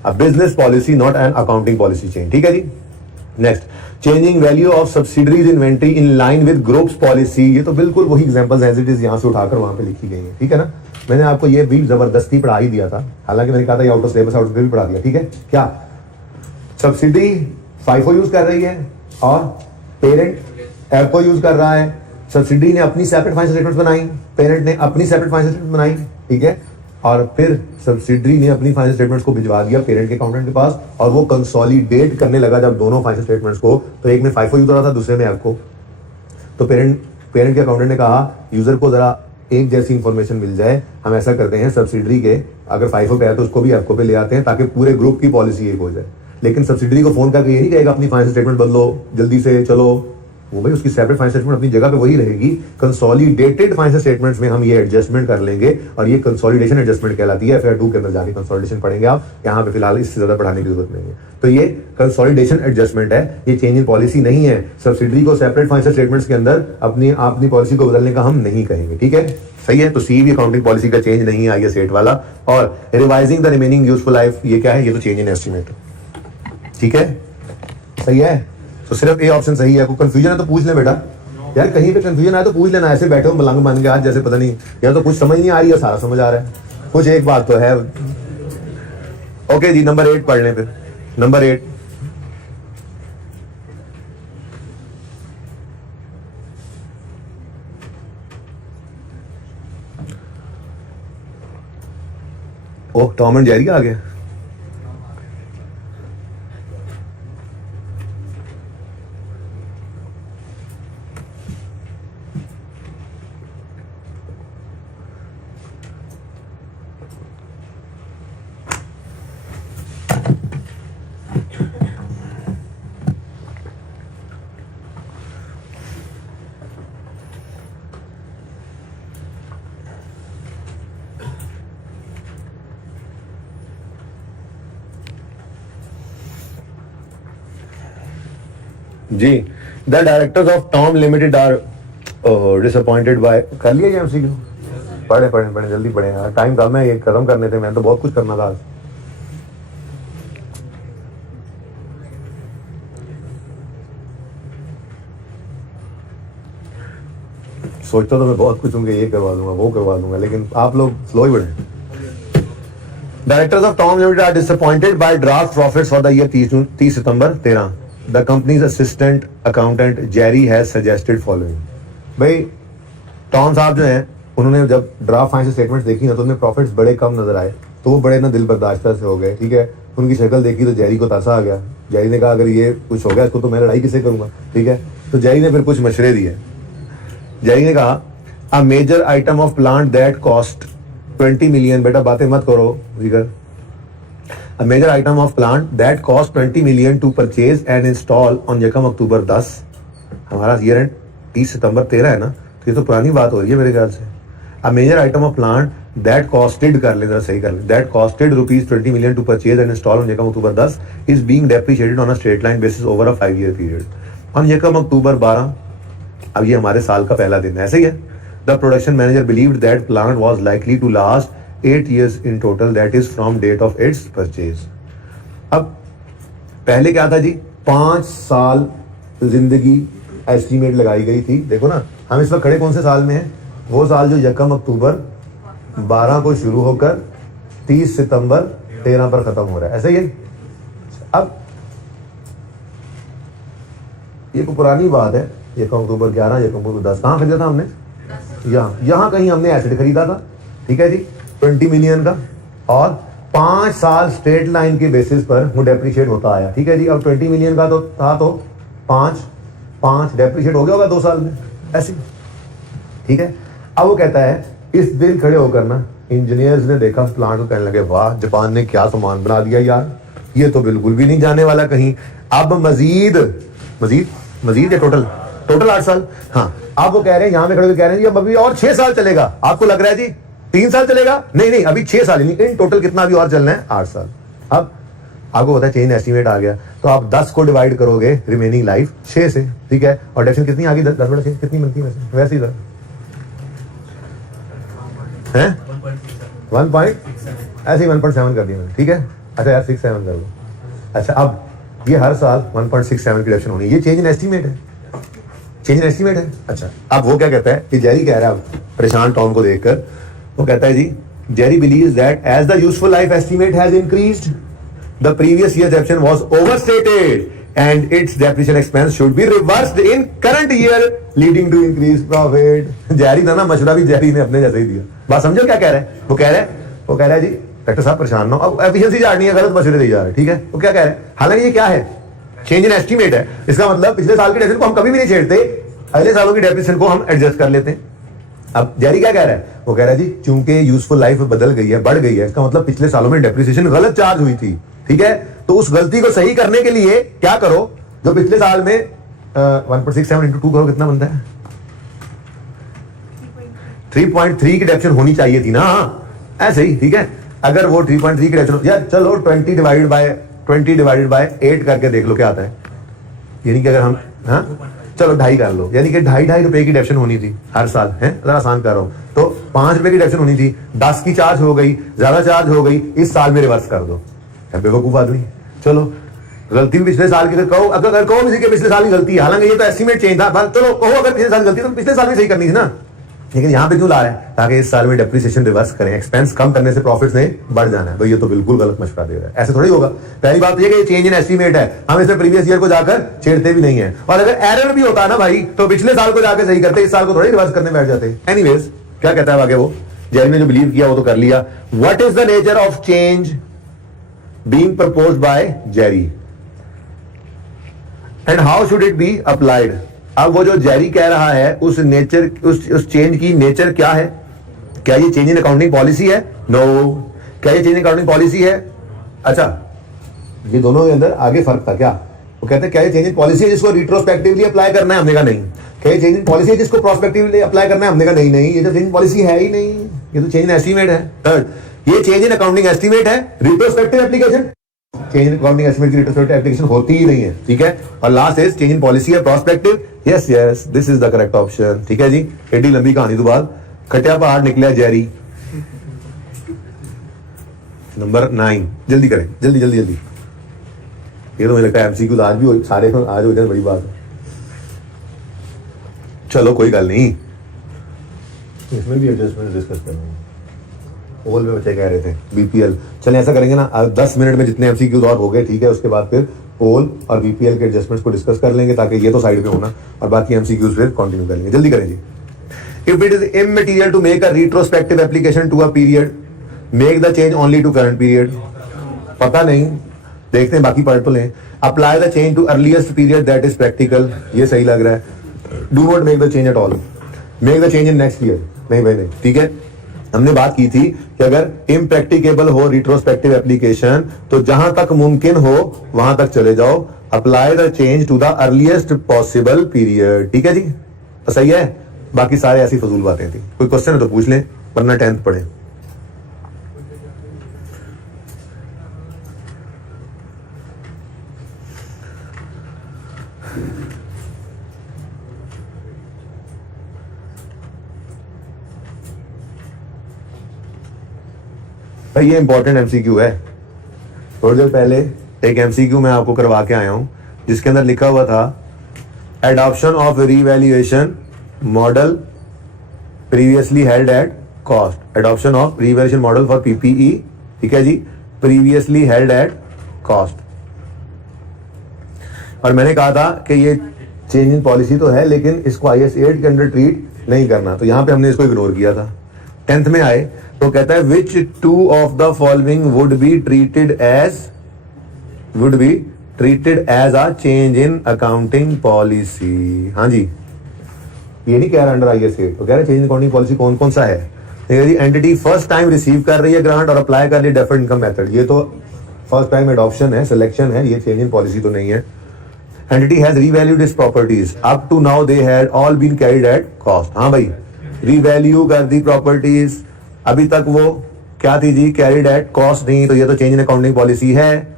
a business policy not an accounting policy change, ठीक है जी। Next, changing value of subsidiaries inventory in line with groups policy, ये तो बिल्कुल वही एग्जांपल्स एज इट इज यहां से उठाकर वहां पे लिखी गई है, ठीक है ना। मैंने आपको ये भी जबरदस्ती पढ़ा ही दिया था, हालांकि मैंने कहा था ये out of syllabus out of भी पढ़ा दिया, ठीक है। क्या सब्सिडी फाइफो यूज कर रही है और पेरेंट एफओ यूज कर रहा है। सब्सिडी ने अपनी सेपरेट फाइनेंशियल स्टेटमेंट्स बनाई, पेरेंट ने अपनी सेपरेट फाइनेंशियल स्टेटमेंट बनाई, ठीक है। और फिर सब्सिडरी ने अपनी फाइनेंशियल स्टेटमेंट्स को भिजवा दिया पेरेंट के अकाउंटेंट के पास, और वो कंसोलिडेट करने लगा जब दोनों फाइनेंशियल स्टेटमेंट्स को, तो एक में फाइफो यूज हो रहा था, दूसरे में एफओ। तो पेरेंट के अकाउंटेंट ने कहा यूजर को जरा एक जैसी इंफॉर्मेशन मिल जाए, हम ऐसा करते हैं सब्सिडरी के अगर फाइफो पे है तो उसको भी एफओ पे ले आते हैं ताकि पूरे ग्रुप की पॉलिसी एक हो जाए। लेकिन सब्सिडरी को फोन करके ये नहीं कहेगा अपनी फाइनेंशियल स्टेटमेंट बदलो जल्दी से चलो, वो भाई उसकी सेपरेट फाइनेंशियल स्टेटमेंट अपनी जगह पे वही रहेगी। कंसोलिडेटेड फाइनेंशियल स्टेटमेंट्स में हम ये एडजस्टमेंट कर लेंगे और ये कंसोलिडेशन एडजस्टमेंट कहलाती है। FR2 के अंदर जाके कंसोलिडेशन पढ़ेंगे आप, यहाँ पे फिलहाल इससे ज्यादा पढ़ाने की जरूरत नहीं है। तो ये कंसोलिडेशन एडजस्टमेंट है, ये चेंज इन पॉलिसी नहीं है। सब्सिडरी को सेपरेट फाइनेंशियल स्टेटमेंट्स के अंदर अपनी पॉलिसी को बदलने का हम नहीं कहेंगे, ठीक है, सही है। तो सीवी अकाउंटिंग पॉलिसी का चेंज नहीं है IS 8 वाला। और revising the remaining useful life, ये क्या है, ये तो चेंज इन एस्टिमेट, ठीक है, सही है। तो सिर्फ ए ऑप्शन सही है। कोई कंफ्यूजन है तो पूछ ले बेटा, यार कहीं पे कंफ्यूजन आए तो पूछ लेना, ऐसे बैठे हो मलंग मान के आज जैसे पता नहीं, या तो कुछ समझ नहीं आ रही है सारा समझ आ रहा है, कुछ एक बात तो है। ओके जी, नंबर 8 पढ़ लें फिर। Number 8, oh Tom and Jerry आ गया। जी, the directors of Tom limited are disappointed by, कर लिया ये MCQ, पढ़े जल्दी पढ़े यार, टाइम कम है, ये खत्म करने थे, मैं तो बहुत कुछ करना था आज। सोचता तो मैं बहुत कुछ हूँ कि ये करवा दूंगा वो करवा दूंगा, लेकिन आप लोग स्लो ही बढ़े। Directors of Tom limited are disappointed by draft profits for the year 30 September 13। The company's assistant accountant Jerry has suggested following. भाई टॉम साहब जो हैं उन्होंने जब ड्राफ्ट फाइनेंशियल स्टेटमेंट्स देखी ना तो उनमें प्रॉफिट्स बड़े कम नजर आए, तो वो बड़े ना दिल बर्दाश्त से हो गए, ठीक है। उनकी शक्ल देखी तो जेरी को तासा आ गया। जेरी ने कहा अगर ये कुछ हो गया इसको तो मैं लड़ाई किससे करूंगा, ठीक है। तो जेरी ने फिर कुछ मशवरे दिए। जेरी ने कहा a major item of plant that cost 20 million, बेटा बातें मत करो जिगर। A major item of plant that cost 20 million to purchase and install on यकम अक्टूबर 10, हमारा ईयर एंड 30 सितंबर 13 है ना, तो ये तो पुरानी बात हो रही है मेरे ख्याल से। A major item of plant that costed, कर ले जरा सही कर ले, that costed rupees 20 million to purchase and install on यकम अक्टूबर 10 is being depreciated on a straight line basis over a 5-year period. On यकम अक्टूबर 12, अब ये हमारे साल का पहला दिन है, ऐसे ही है। The production manager believed that plant was likely to last 8 years in total, that is from date of its purchase. अब पहले क्या था जी, 5 साल जिंदगी एस्टीमेट लगाई गई थी। देखो ना हम इस वक्त खड़े कौन से साल में हैं, वो साल जो यकम अक्टूबर 12 को शुरू होकर 30 सितंबर 13 पर खत्म हो रहा है, ऐसा ही है। अब ये को पुरानी बात है, यकम अक्टूबर 11 यकम अक्टूबर 10 कहाँ खरीदा था हमने, यहाँ कहीं हमने एसिड खरीदा था, ठीक है जी, 20 मिलियन का, और 5 साल स्ट्रेट लाइन के बेसिस पर वो डेप्रिशिएट होता आया, ठीक है जी। अब 20 मिलियन का तो था, तो 5 डेप्रिशिएट हो गया होगा 2 साल में, ऐसे, ठीक है। अब वो कहता है इस दिन खड़े होकर ना इंजीनियर्स ने देखा प्लांट को, कहने लगे वाह जापान ने क्या सामान बना दिया यार, ये तो बिल्कुल भी नहीं जाने वाला कहीं। अब मजीद या टोटल 8 साल, हाँ। अब वो कह रहे हैं, यहाँ पे खड़े कह रहे हैं जी अब अभी और 6 साल चलेगा। आपको लग रहा है जी 3 साल चलेगा, नहीं अभी 6 साल, नहीं इन टोटल कितना अभी और चलना है, 8 साल। अब आपको पता है चेंज एस्टीमेट आ गया, तो आप 10 को डिवाइड करोगे रिमेनिंग लाइफ 6 से, ठीक है। और डेफिनेशन कितनी आ गई, 10 बटा 6 कितनी बनती है वैसे ही है 1 पॉइंट, ऐसे ही 1.7 कर दिया मैंने, ठीक है। अच्छा यार 6.7 कर लो। अच्छा अब ये हर साल 1.67 की डिडक्शन होनी है, ये चेंज इन एस्टीमेट है, अच्छा अब वो क्या कहता है कि जेरी कह रहा है, अब परेशान टॉम को देखकर, वो कहता है जी Jerry believes that as the useful life estimate has increased the previous year depreciation was overstated and its depreciation expense should be reversed in current year leading to increased profit. जैरी था ना, मशवरा भी जैरी ने अपने जैसे ही दिया. बात समझो क्या कह रहे हैं? वो कह रहा है जी डॉक्टर साहब परेशान ना हो, अब एफिशिएंसी चार्ट नहीं है, गलत मशवरे दिए जा रहे हैं. ठीक है, वो क्या कह रहे हैं? हालांकि ये क्या है, चेंज इन एस्टीमेट है. इसका मतलब पिछले साल के डेप्रिसिएशन को हम कभी भी नहीं छेड़ते, अगले सालों की डेप्रिसिएशन को हम एडजस्ट कर लेते हैं. अब जैरी क्या कह रहा है? वो कह रहा है जी चूंकि यूजफुल लाइफ बदल गई है, बढ़ गई है, इसका मतलब पिछले सालों में डेप्रिसिएशन गलत चार्ज हुई थी. ठीक है, तो उस गलती को सही करने के लिए क्या करो, जो पिछले साल में 1.67 इंटू 2 करो, कितना बनता है? 3.3 की डेप्रिसिएशन होनी चाहिए थी ना, ऐसे ही. ठीक है, अगर वो 3.3 की डेप्रिसिएशन, यार चलो 20 डिवाइडेड बाय 8 करके देख लो क्या आता है. यानी कि अगर हम चलो 2.5 कर लो, यानी कि 2.5 रुपए की डेप्रिसिएशन होनी थी हर साल. है जरा आसान कर रहा हूं, तो 5 रुपए की डेप्रिसिएशन होनी थी, 10 की चार्ज हो गई, ज्यादा चार्ज हो गई, इस साल में रिवर्स कर दो. बेवकूफ आदमी. चलो गलती भी पिछले साल की, अगर कहो किसी के पिछले साल की गलती है, हालांकि ये तो एस्टीमेट चेंज था, चलो कहो अगर पिछले साल गलती तो पिछले साल में सही करनी थी ना. लेकिन यहां पे क्यों ला रहे हैं? ताकि इस साल में डेप्रिसिएशन रिवर्स करें, एक्सपेंस कम करने से प्रॉफिट्स नहीं बढ़ जाना है. भाई ये तो बिल्कुल गलत मशवरा दे रहा है, ऐसे थोड़ी होगा. पहली बात ये कि चेंज इन एस्टीमेट है, हम इसमें प्रीवियस ईयर को जाकर छेड़ते भी नहीं है. और अगर एरर भी होता है ना भाई, तो पिछले साल को जाकर सही करते, इस साल को थोड़ी रिवर्स करने बैठ जाते. एनीवेज क्या कहता है आगे वो, जेरी ने जो बिलीव किया वो तो कर लिया. What is the nature of change being proposed by Jerry and how should it be applied? अब वो जो जेरी कह रहा है उस नेचर, उस चेंज की नेचर क्या है? क्या ये चेंज इन अकाउंटिंग पॉलिसी है? नो. क्या ये चेंज इन अकाउंटिंग पॉलिसी है? अच्छा, ये दोनों के अंदर आगे फर्क था क्या? वो कहते हैं क्या ये चेंज इन पॉलिसी है जिसको रिट्रोस्पेक्टिवली अप्लाई करना है? हमने कहा नहीं. क्या ये चेंज इन पॉलिसी है जिसको प्रोस्पेक्टिवली अप्लाई करना है? हमने कहा नहीं नहीं, ये तो चेंज इन पॉलिसी है ही नहीं, ये तो चेंज इन एस्टीमेट है. थर्ड, ये चेंज इन अकाउंटिंग एस्टीमेट है, retrospective application. Change in accounting estimate की रिट्रोस्पेक्टिव एप्लीकेशन होती ही नहीं है. ठीक है, और last is change in policy है prospective. Yes yes, this is the correct option. ठीक है जी, एडी लंबी कहानी तो बाद खटिया पहाड़ निकला जेरी. नंबर 9, जल्दी करें, जल्दी जल्दी जल्दी. ये तो मुझे लगता है एमसीक्यू आज भी सारे आज हो जाए, बड़ी बात है. चलो कोई गल नहीं, इसमें भी एडजस्टमेंट डिस्कस करेंगे. ओवल में बच्चे कह रहे थे बीपीएल, चले ऐसा करेंगे ना, 10 मिनट में जितने एमसीक्यूज और हो गए, ठीक है, उसके बाद फिर ओवल और बीपीएल के एडजस्टमेंट्स को डिस्कस कर लेंगे, ताकि ये तो साइड पे होना और बाकी एमसीक्यूज फिर कंटिन्यू करेंगे. जल्दी करें जी. If it is immaterial to make a retrospective application to a period, make the change only to current period. पता नहीं, देखते हैं, बाकी पढ़ तो लें. Apply the change to earliest period that is practical, ये सही लग रहा है. Do not make the change at all, make the change in next year. नहीं भाई नहीं. ठीक है, हमने बात की थी कि अगर इम्प्रैक्टिकेबल हो रिट्रोस्पेक्टिव एप्लीकेशन तो जहां तक मुमकिन हो वहां तक चले जाओ. Apply the change to the earliest possible period. ठीक है जी, तो सही है. बाकी सारे ऐसी फजूल बातें थी. कोई क्वेश्चन है तो पूछ लें, वरना 10th पढ़े. ये इंपॉर्टेंट एमसीक्यू है. थोड़ी देर पहले एक एमसीक्यू मैं आपको करवा के आया हूं, जिसके अंदर लिखा हुआ था adoption of revaluation model previously held at cost. Adoption of revaluation model for PPE. ठीक है जी, प्रीवियसली हेल्ड एट कॉस्ट. और मैंने कहा था कि ये चेंज इन पॉलिसी तो है, लेकिन इसको IAS 8 के अंदर ट्रीट नहीं करना, तो यहां पे हमने इसको इग्नोर किया था. 10th में आए तो कहता है which two of the following would be treated as a change in accounting policy. हाँ जी, ये नहीं कह रहा अंडर IAS 8, तो कह रहा है चेंज इन अकाउंटिंग पॉलिसी कौन कौन सा है. एंटिटी फर्स्ट टाइम रिसीव कर रही है ग्रांट और अप्लाई कर रही है डेफर्ड इनकम मेथड, ये तो फर्स्ट टाइम एडॉप्शन है, सिलेक्शन है, ये चेंज इन पॉलिसी तो नहीं है. Entity has revalued its properties, up to now they had all been carried at cost. हाँ भाई, रीवैल्यू कर दी प्रॉपर्टीज, अभी तक वो क्या थी जी, कैरिड एट कॉस्ट नहीं, तो ये तो चेंज इन अकाउंटिंग पॉलिसी है.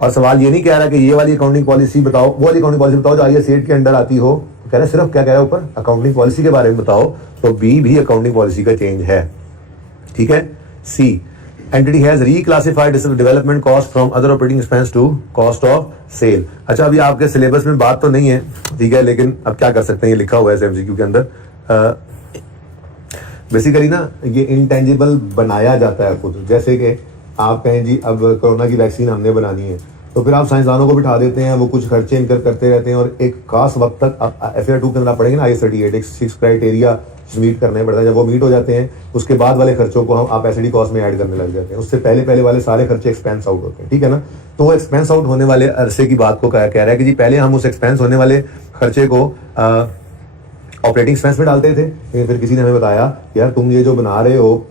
और सवाल ये नहीं कह रहा कि ये वाली अकाउंटिंग पॉलिसी बताओ, वो वाली अकाउंटिंग पॉलिसी बताओ जो IAS 8 के अंडर आती हो. कह रहे सिर्फ क्या कह रहा है ऊपर, अकाउंटिंग पॉलिसी के बारे में बताओ, तो बी भी अकाउंटिंग पॉलिसी का चेंज है. ठीक है. C, entity has reclassified development cost from other operating expense to cost of sale. अच्छा, अभी आपके सिलेबस में बात तो नहीं है, ठीक है, लेकिन अब क्या कर सकते हैं, ये लिखा हुआ है एमसीक्यू के अंदर. बेसिकली ना ये इंटेंजिबल बनाया जाता है खुद। जैसे कि आप कहें जी अब कोरोना की वैक्सीन हमने बनानी है, तो फिर आप साइंसदानों को बिठा देते हैं, वो कुछ खर्चे इनकर करते रहते हैं और एक खास वक्त तक आप FAR 2 के अंदर आप पढ़ेंगे ना, IS38 एक 6 क्राइटेरिया मीट करने पड़ता है। जब वो मीट हो जाते हैं उसके बाद वाले खर्चों को हम आप एसडी कॉस्ट में ऐड करने लग जाते हैं। उससे पहले वाले सारे खर्चे एक्सपेंस आउट होते हैं, ठीक है ना। तो वो एक्सपेंस आउट होने वाले अरसे की बात को कह रहा है कि जी पहले हम उस एक्सपेंस होने वाले खर्चे को ऑपरेटिंग एक्सपेंस में डालते थे, लेकिन फिर किसी ने हमें बताया यार तुम ये जो बना रहे हो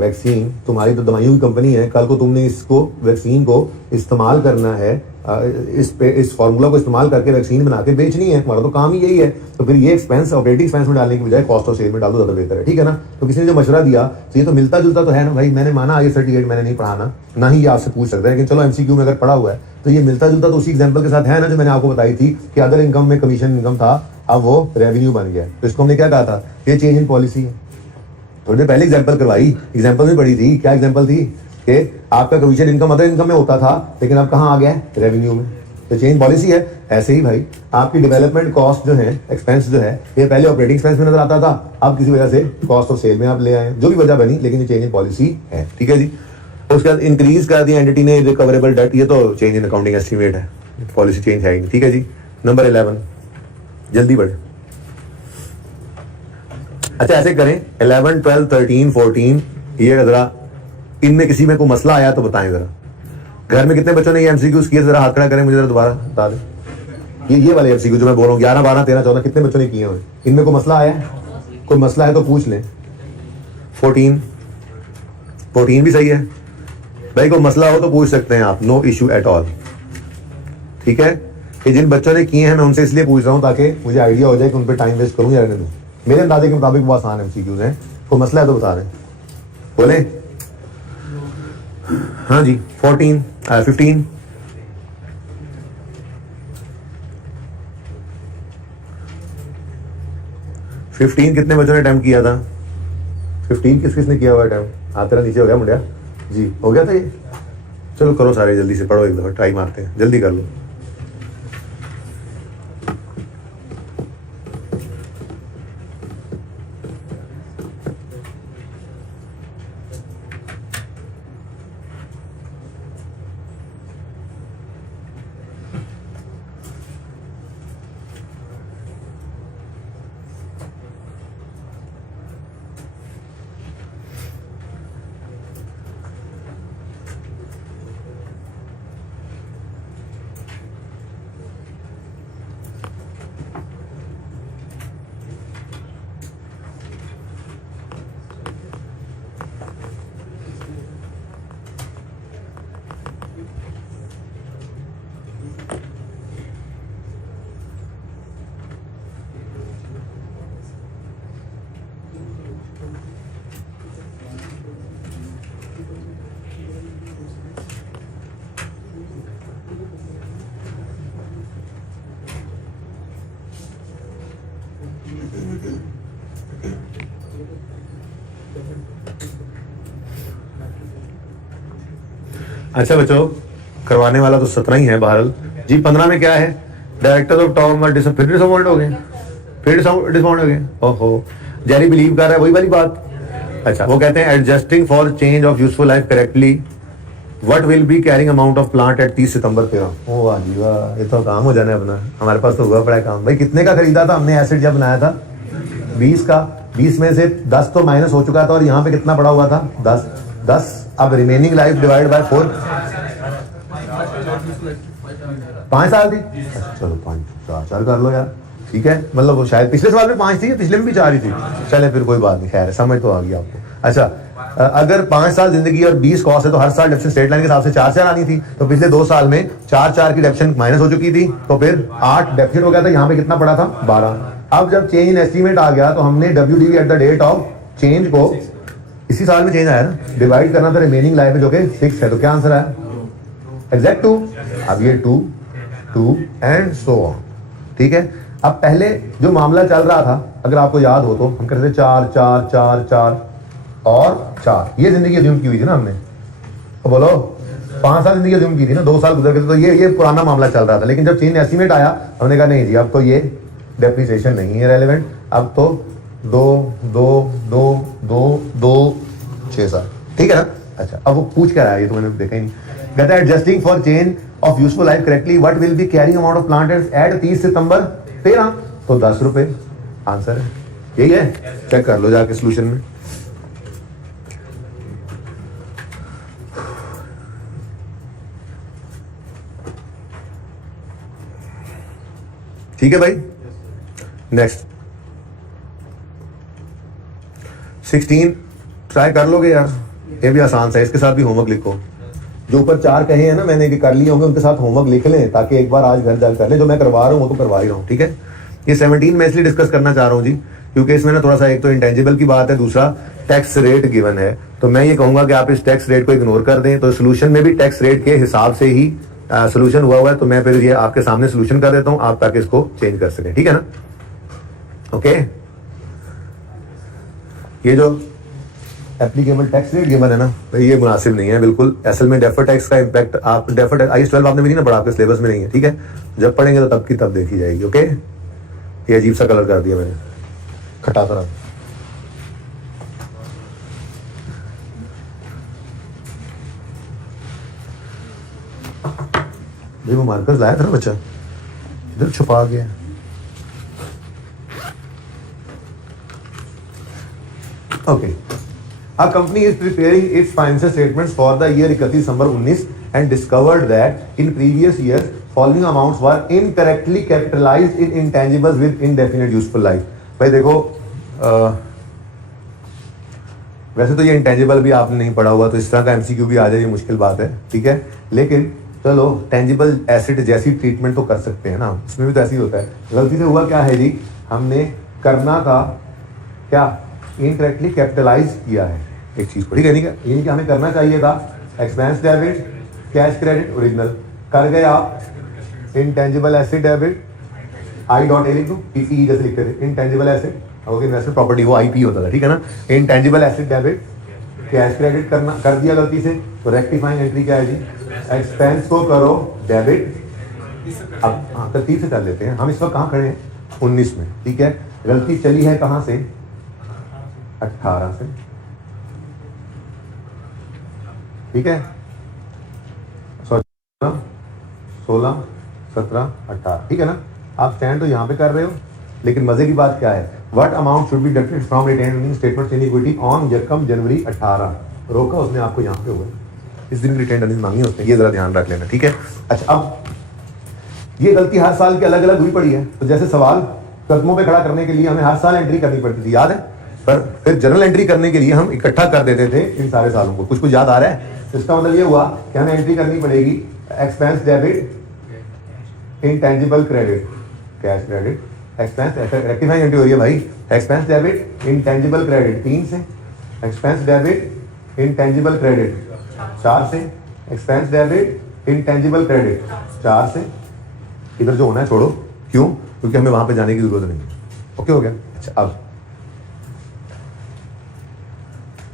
वैक्सीन, तुम्हारी तो दवाइयों की कंपनी है, कल को तुमने इसको वैक्सीन को इस्तेमाल करना है, इस फार्मूला को इस्तेमाल करके वैक्सीन बना के बेचनी है, तुम्हारा तो काम ही यही है। तो फिर ये एक्सपेंस ऑपरेटिंग एक्सपेंस में डालने की बजाय कॉस्ट ऑफ सेल में डाल दो, ज्यादा बेहतर है, ठीक है ना। तो किसी ने जो मशवरा दिया तो ये तो मिलता जुलता तो है ना भाई। मैंने माना IS38 मैंने नहीं पढ़ाना, ना ही ये आपसे पूछ सकते हैं, लेकिन चलो MCQ में अगर पढ़ा हुआ है तो ये मिलता जुलता तो उसी एग्जाम्पल के साथ है ना, जो मैंने आपको बताई थी कि अदर इनकम में कमीशन इनकम था, अब वो रेवेन्यू बन गया। तो इसको हमने क्या कहा था, ये चेंज इन पॉलिसी है। थोड़ी देर पहले एग्जाम्पल करवाई, एग्जाम्पल में पड़ी थी, क्या एग्जाम्पल थी कि आपका कमीशन इनकम अदर इनकम में होता था, लेकिन अब कहाँ आ गया है, रेवेन्यू में। तो चेंज पॉलिसी है। ऐसे ही भाई आपकी डेवलपमेंट कॉस्ट जो है, एक्सपेंस जो है, ये पहले ऑपरेटिंग एक्सपेंस में नजर आता था, अब किसी वजह से कॉस्ट ऑफ सेल में आप ले आए, जो भी वजह बनी, लेकिन ये चेंज इन पॉलिसी है, ठीक है जी। उसके बाद इंक्रीज कर दिया एंटिटी ने रिकवरेबल डेट, ये तो चेंज इन अकाउंटिंग एस्टिमेट है, पॉलिसी चेंज है ही नहीं, ठीक है जी। नंबर 11 जल्दी बढ़े। अच्छा ऐसे करें 11, 12, 13, 14, ये जरा इनमें किसी में कोई मसला आया तो बताएं जरा। घर में कितने बच्चों ने ये MCQs किए, जरा हाथ खड़ा करें, मुझे जरा दोबारा बता दें। ये वाले MCQ जो मैं बोल रहा हूँ 11, 12, 13, 14 कितने बच्चों ने किए हुए, इनमें कोई मसला आया है? कोई मसला है तो पूछ लें। 14 भी सही है भाई, कोई मसला हो तो पूछ सकते हैं आप, नो इशू एट ऑल, ठीक है। कि जिन बच्चों ने किए हैं मैं उनसे इसलिए पूछ रहा हूँ ताकि मुझे आइडिया हो जाए कि उन पर टाइम वेस्ट करूँ या रहने दूँ। मेरे अंदाजे के मुताबिक वो आसान MCQs हैं, कोई मसला है तो बता दें, बोले। हाँ जी 15 15 कितने बच्चों ने अटेम्प्ट किया था? 15 किसने किया हुआ अटेम्प्ट? हाथ तेरा नीचे हो गया मुंडिया जी, हो गया था ये। चलो करो सारे जल्दी से, पढ़ो एक दफा, ट्राई मारते हैं, जल्दी कर लो। अच्छा बच्चों, करवाने वाला तो 17 ही है बहरहाल जी। 15 में क्या है, डायरेक्टर ऑफ टाउन फिर डिसअपॉइंट हो गए, फिर डिसअपॉइंट हो गए। ओहो, जेरी बिलीव कर रहा है वही वाली बात। अच्छा वो कहते हैं adjusting for change of useful life correctly what will be carrying amount of plant at 30 September 13। ओ वाह जी वाह, ये तो काम हो जाना है अपना, हमारे पास तो हुआ पड़ा काम। भाई कितने का खरीदा था हमने एसिड जब बनाया था? 20 का। 20 में से 10 तो माइनस हो चुका था और यहाँ पे कितना पड़ा हुआ था? 10। अब रिमेनिंग लाइफ डिवाइड बाय 4, 5 साल थी। चलो 4 कर लो यार, ठीक है। मतलब वो शायद पिछले साल में 5 थी, पिछले में भी 4 ही थी। चले फिर कोई बात नहीं, खैर समझ तो आ गई आपको। अच्छा अगर 5 साल जिंदगी और 20 कॉस्ट है तो हर साल डेप्शन स्ट्रेट लाइन के हिसाब से 4 आनी थी। तो पिछले 2 साल में 4 की डेप्शन माइनस हो चुकी थी, तो फिर 8 डेप्शन हो गया था। यहाँ पे कितना पड़ा था? 12। अब जब चेंज इन एस्टीमेट आ गया तो हमने WDV at the date of change को, इसी साल में चेंज आया ना, डिवाइड करना था रिमेनिंग लाइफ में जो कि 6 है। तो क्या आंसर आया? एग्जैक्ट 2। अब ये 2 एंड सो ऑन, ठीक है। अब पहले जो मामला चल रहा था, अगर आपको याद हो तो हम कहते थे 4 4 4 4 और 4, ये जिंदगी अज्यूम की हुई थी ना हमने। तो बोलो 5 साल जिंदगी अज्यूम की थी ना, 2 साल गुजर गए थे, तो ये पुराना मामला चल रहा था। लेकिन जब चेंज एस्टीमेट आया हमने कहा नहीं जी अब तो ये डेप्रिसिएशन नहीं है रेलेवेंट, अब तो 2 2 2 2 2 6 7, ठीक है ना। अच्छा, अब वो पूछ क्या रहा है, ये तो मैंने देखा ही नहीं। कहता है adjusting for change of useful life correctly what will be carrying amount of plant at 30 September 13, तो 10 रुपए आंसर है, यही है। चेक कर लो जाके सोल्यूशन में। ठीक है भाई, नेक्स्ट 16 ट्राई कर लोगे यार, ये भी आसान सा है, इसके साथ भी होमवर्क लिखो। जो ऊपर 4 कहे हैं ना मैंने कि कर लिए होंगे, उनके साथ होमवर्क लिख लें ताकि एक बार आज घर जाकर कर लें। जो मैं करवा रहा हूँ वो तो करवा ही रहा हूँ, ठीक है। ये 17 मैं इसलिए डिस्कस करना चाह रहा हूँ जी, क्योंकि इसमें ना थोड़ा सा एक तो इंटेंजिबल की बात है, दूसरा टैक्स रेट गिवन है। तो मैं ये कहूंगा कि आप इस टैक्स रेट को इग्नोर कर दें। तो सोल्यूशन में भी टैक्स रेट के हिसाब से ही सोल्यूशन हुआ है, तो मैं फिर ये आपके सामने सोल्यूशन कर देता हूँ, आप ताकि इसको चेंज कर सकें, ठीक है ना। ओके, ये जो एप्लीकेबल टैक्स रेट गिवन है ना भाई, ये मुनासिब नहीं है बिल्कुल। असल में डेफर टैक्स का इंपैक्ट, आप डेफर टैक्स IAS 12 आपने भी नहीं ना पढ़ा, आपके सिलेबस में नहीं है, ठीक है। जब पढ़ेंगे तो तब की तब देखी जाएगी। ओके, ये अजीब सा कलर कर दिया मैंने, खटा तरह। वो मार्कर्स लाया था ना बच्चा, इधर छुपा गया। Okay, a company is preparing its financial statements for the year 31 December 19 and discovered that in previous years following amounts were incorrectly capitalized in intangibles with indefinite useful life। भाई देखो, वैसे तो ये इंटेंजिबल भी आपने नहीं पढ़ा हुआ, तो इस तरह का MCQ भी आ जाए, ये मुश्किल बात है, ठीक है। लेकिन चलो, टेंजिबल एसेट जैसी ट्रीटमेंट तो कर सकते हैं ना, उसमें भी तो ऐसे ही होता है। गलती से हुआ क्या है जी, हमने करना का क्या इनकरेक्टली कैपिटलाइज किया है एक चीज को, ठीक है। यानी कि हमें करना चाहिए था expense debit cash credit original, कर गए आप इनटेंजिबल एसेट डेबिट I.A लिख दो, PCE जैसे लिखते थे, intangible asset, okay, investment property वो IP होता था, ठीक है ना। Intangible asset debit cash credit करना कर दिया गलती से, तो रेक्टिफाइंग एंट्री क्या है जी, एक्सपेंस को करो डेबिट। अब हाँ, तरतीब से कर लेते हैं। हम इस वक्त कहाँ खड़े हैं, 19 में, ठीक है। गलती चली है कहाँ से, 18 से, ठीक है। 16 17 18, ठीक है ना। आप स्टैंड तो यहाँ पे कर रहे हो, लेकिन मजे की बात क्या है, what amount should be deducted from retained earnings statement in equity on यकम जनवरी 18, रोका उसने आपको यहाँ पे हुआ, इस दिन रिटेन्ड अर्निंग्स मांगी उसने, ये जरा ध्यान रख लेना, ठीक है। अच्छा, अब ये गलती हर साल की अलग अलग हुई पड़ी है, तो जैसे सवाल कदमों पे खड़ा करने के लिए हमें हर साल एंट्री करनी पड़ती थी, याद है। पर फिर जनरल एंट्री करने के लिए हम इकट्ठा कर देते थे इन सारे सालों को, कुछ कुछ याद आ रहा है। इसका मतलब ये हुआ कि हमें एंट्री करनी पड़ेगी expense debit intangible credit cash credit, expense rectifying entry हो रही है भाई, एक्सपेंस डेबिट इनटेंजिबल क्रेडिट 3 से, एक्सपेंस डेबिट इनटेंजिबल क्रेडिट 4 से, एक्सपेंस डेबिट इनटेंजिबल क्रेडिट 4 से। इधर जो होना है छोड़ो, क्यों, क्योंकि हमें वहां पे जाने की जरूरत नहीं है। ओके हो गया। अच्छा, अब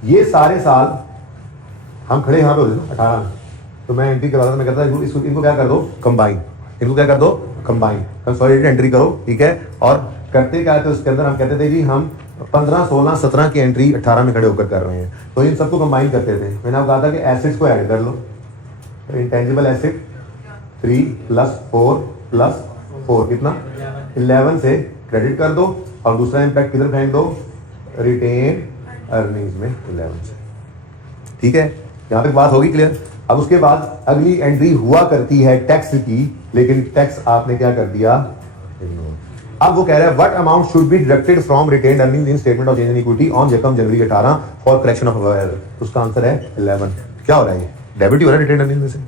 ये सारे साल हम खड़े यहाँ पे होते थे 18 में, तो मैं एंट्री करवाता था, मैं कहता था इनको क्या कर दो कंबाइन, इनको क्या कर दो कंबाइन, कंसोलिडेटेड एंट्री करो, ठीक है। और करते क्या थे उसके अंदर, हम कहते थे जी हम 15 16 17 की एंट्री 18 में खड़े होकर कर रहे हैं, तो इन सबको कंबाइन करते थे। मैंने आपको कहा था कि एसेट्स को ऐड कर लो, तो इंटेंजिबल एसेट 3 + 4 + 4 कितना 11 से क्रेडिट कर दो, और दूसरा इम्पैक्ट किधर फेंक दो, रिटेन अर्निंग्स में 11 से, ठीक है। यहाँ तक बात होगी क्लियर। अब उसके बाद अगली एंट्री हुआ करती है टैक्स की, लेकिन टैक्स आपने क्या कर दिया, अब वो कह रहा है what amount should be deducted from retained earnings in statement of change in equity on यकम जनवरी 18 फॉर करेक्शन ऑफ एरर। उसका आंसर है 11। क्या हो रहा है, ये डेबिट ही हो रहा है रिटेन्ड अर्निंग्स में से,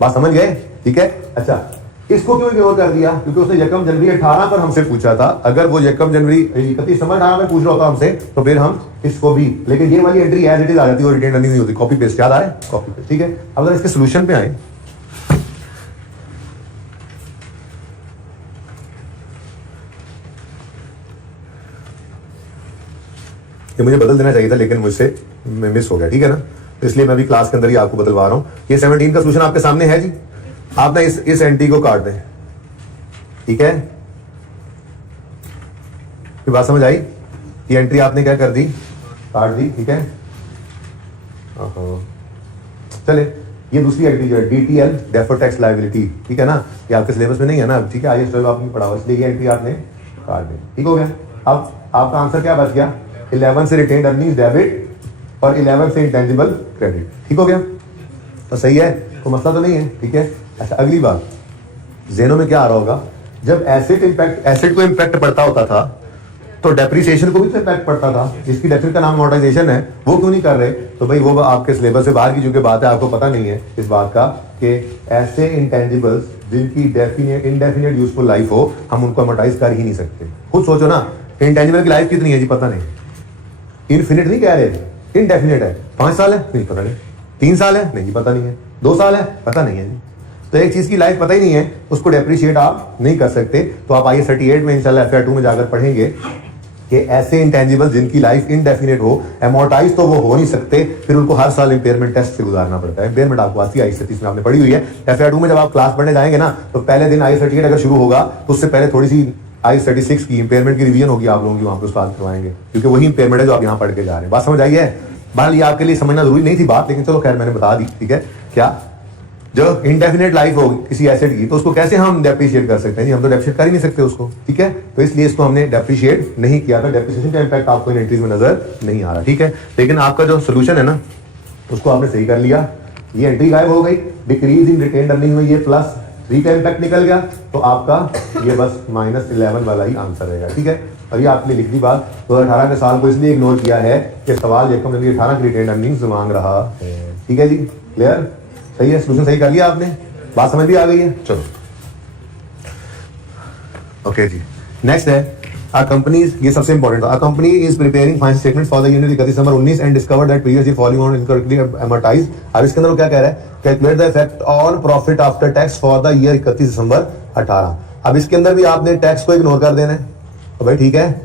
बात समझ गए, ठीक है। अच्छा, इसको क्यों इग्नोर कर दिया, क्योंकि उसने यकम जनवरी 18 पर हमसे पूछा था। अगर वो यकम जनवरी 31 दिसंबर 18 में पूछ रहा होता हमसे, तो फिर हम इसको भी, लेकिन ये वाली एंट्री एज इट इज आ जाती है, वो रिटेन्ड अर्निंग नहीं होती, कॉपी पेस्ट याद आ रहा है, कॉपी पेस्ट, ठीक है। अब अगर इसके सोल्यूशन पे आए, ये मुझे बदल देना चाहिए था, लेकिन मुझसे मिस हो गया, ठीक है ना। तो इसलिए मैं भी क्लास के अंदर ही आपको बदलवा रहा हूं। ये 17 का सोल्यूशन आपके सामने है जी, आप ना इस एंट्री को काट दें, ठीक है। बात समझ आई, ये एंट्री आपने क्या कर दी, काट दी, ठीक है। चले ये दूसरी एंट्री जो है DTL डेफर्ड टैक्स लायबिलिटी, ठीक है ना, ये आपके सिलेबस में नहीं है ना, ठीक है, IAS 12 आपने पढ़ा हुआ, इसलिए ये एंट्री आपने काट दी, ठीक हो गया। अब आपका आंसर क्या बच गया, 11 से रिटेन्ड अर्निंग्स डेबिट और 11 से इंटेंजिबल क्रेडिट, ठीक हो गया। तो सही है, तो मसला तो नहीं है, ठीक है। अच्छा अगली बात, जेनो में क्या आ रहा होगा, जब एसेट को इम्पैक्ट पड़ता होता था तो डेप्रिसिएशन को भी तो इम्पैक्ट पड़ता था, जिसकी डेफिनेट का नाम अमोर्टाइजेशन है, वो क्यों नहीं कर रहे। तो भाई वो आपके सिलेबस से बाहर की जो कि बात है, आपको पता नहीं है इस बात का कि ऐसे इंटेंजिबल्स जिनकी इंडेफिनिट यूजफुल लाइफ हो, हम उनको अमोर्टाइज कर ही नहीं सकते। खुद सोचो ना, इंटेंजिबल की लाइफ कितनी है जी, पता नहीं, इनफिनिट नहीं कह रहे, इनडेफिनिट है, 5 साल है नहीं पता नहीं, 3 साल है नहीं पता नहीं है, 2 साल है पता नहीं है जी। तो एक चीज की लाइफ पता ही नहीं है, उसको डेप्रिशिएट आप नहीं कर सकते। तो आप IAS 38 में इंशाल्लाह FR 2 में जाकर पढ़ेंगे कि ऐसे इंटेंजिबल जिनकी लाइफ इनडेफिनिट हो, अमोर्टाइज तो वो हो नहीं सकते, फिर उनको हर साल इंपेयरमेंट टेस्ट से गुजारना पड़ता है। इंपेयरमेंट आपको आती है IAS 36 में, आपने पढ़ी हुई है। FR 2 में जब आप क्लास पढ़ने जाएंगे ना, तो पहले दिन IAS 38 अगर शुरू होगा तो उससे पहले थोड़ी सी IAS 36 की इंपेयरमेंट की रिवीजन होगी, आप लोगों की वहां पर उस्ताद करवाएंगे, क्योंकि वही इंपेयरमेंट है जो आप यहाँ पढ़ के जा रहे हैं। बात समझ आई है। बहरहाल ये आपके लिए समझना जरूरी नहीं थी बात, लेकिन चलो खैर मैंने बता दी, ठीक है। क्या जो इंडेफिनेट लाइफ होगी किसी एसेट की, तो उसको कैसे हम डेप्रिशिएट कर सकते हैं जी, हम तो डेप्रिशिएट कर ही नहीं सकते उसको, ठीक है। तो इसलिए इसको हमने डेप्रिशिएट नहीं किया था, डेप्रिसिएशन का इंपैक्ट आपको इन एंट्रीज में नजर नहीं आ रहा, ठीक है। लेकिन आपका जो सोल्यूशन है ना, उसको आपने सही कर लिया, ये एंट्री गायब हो गई, डिक्रीज इन रिटेन्ड अर्निंग में ये +3 का इंपैक्ट निकल गया, तो आपका ये बस -11 वाला ही आंसर रहेगा, ठीक है। और ये आपने लिख दी बात। 2018 के साल को इसलिए इग्नोर किया है कि सवाल यकम 18 की रिटेन्ड अर्निंग्स मांग रहा है, ठीक है जी, क्लियर, सही है, सोल्यूशन सही कर लिया आपने, बात समझ भी आ गई है। चलो ओके जी, नेक्स्ट है a company, ये सबसे इंपॉर्टेंट था, a company is preparing financial statements for the year 31 December 19 and discovered that previous year following on incorrectly amortized। अब इसके अंदर वो क्या कह रहा है, calculate the effect on profit after tax for the year 31 दिसंबर 18। अब इसके अंदर भी आपने टैक्स को इग्नोर कर देना है, तो भाई ठीक है।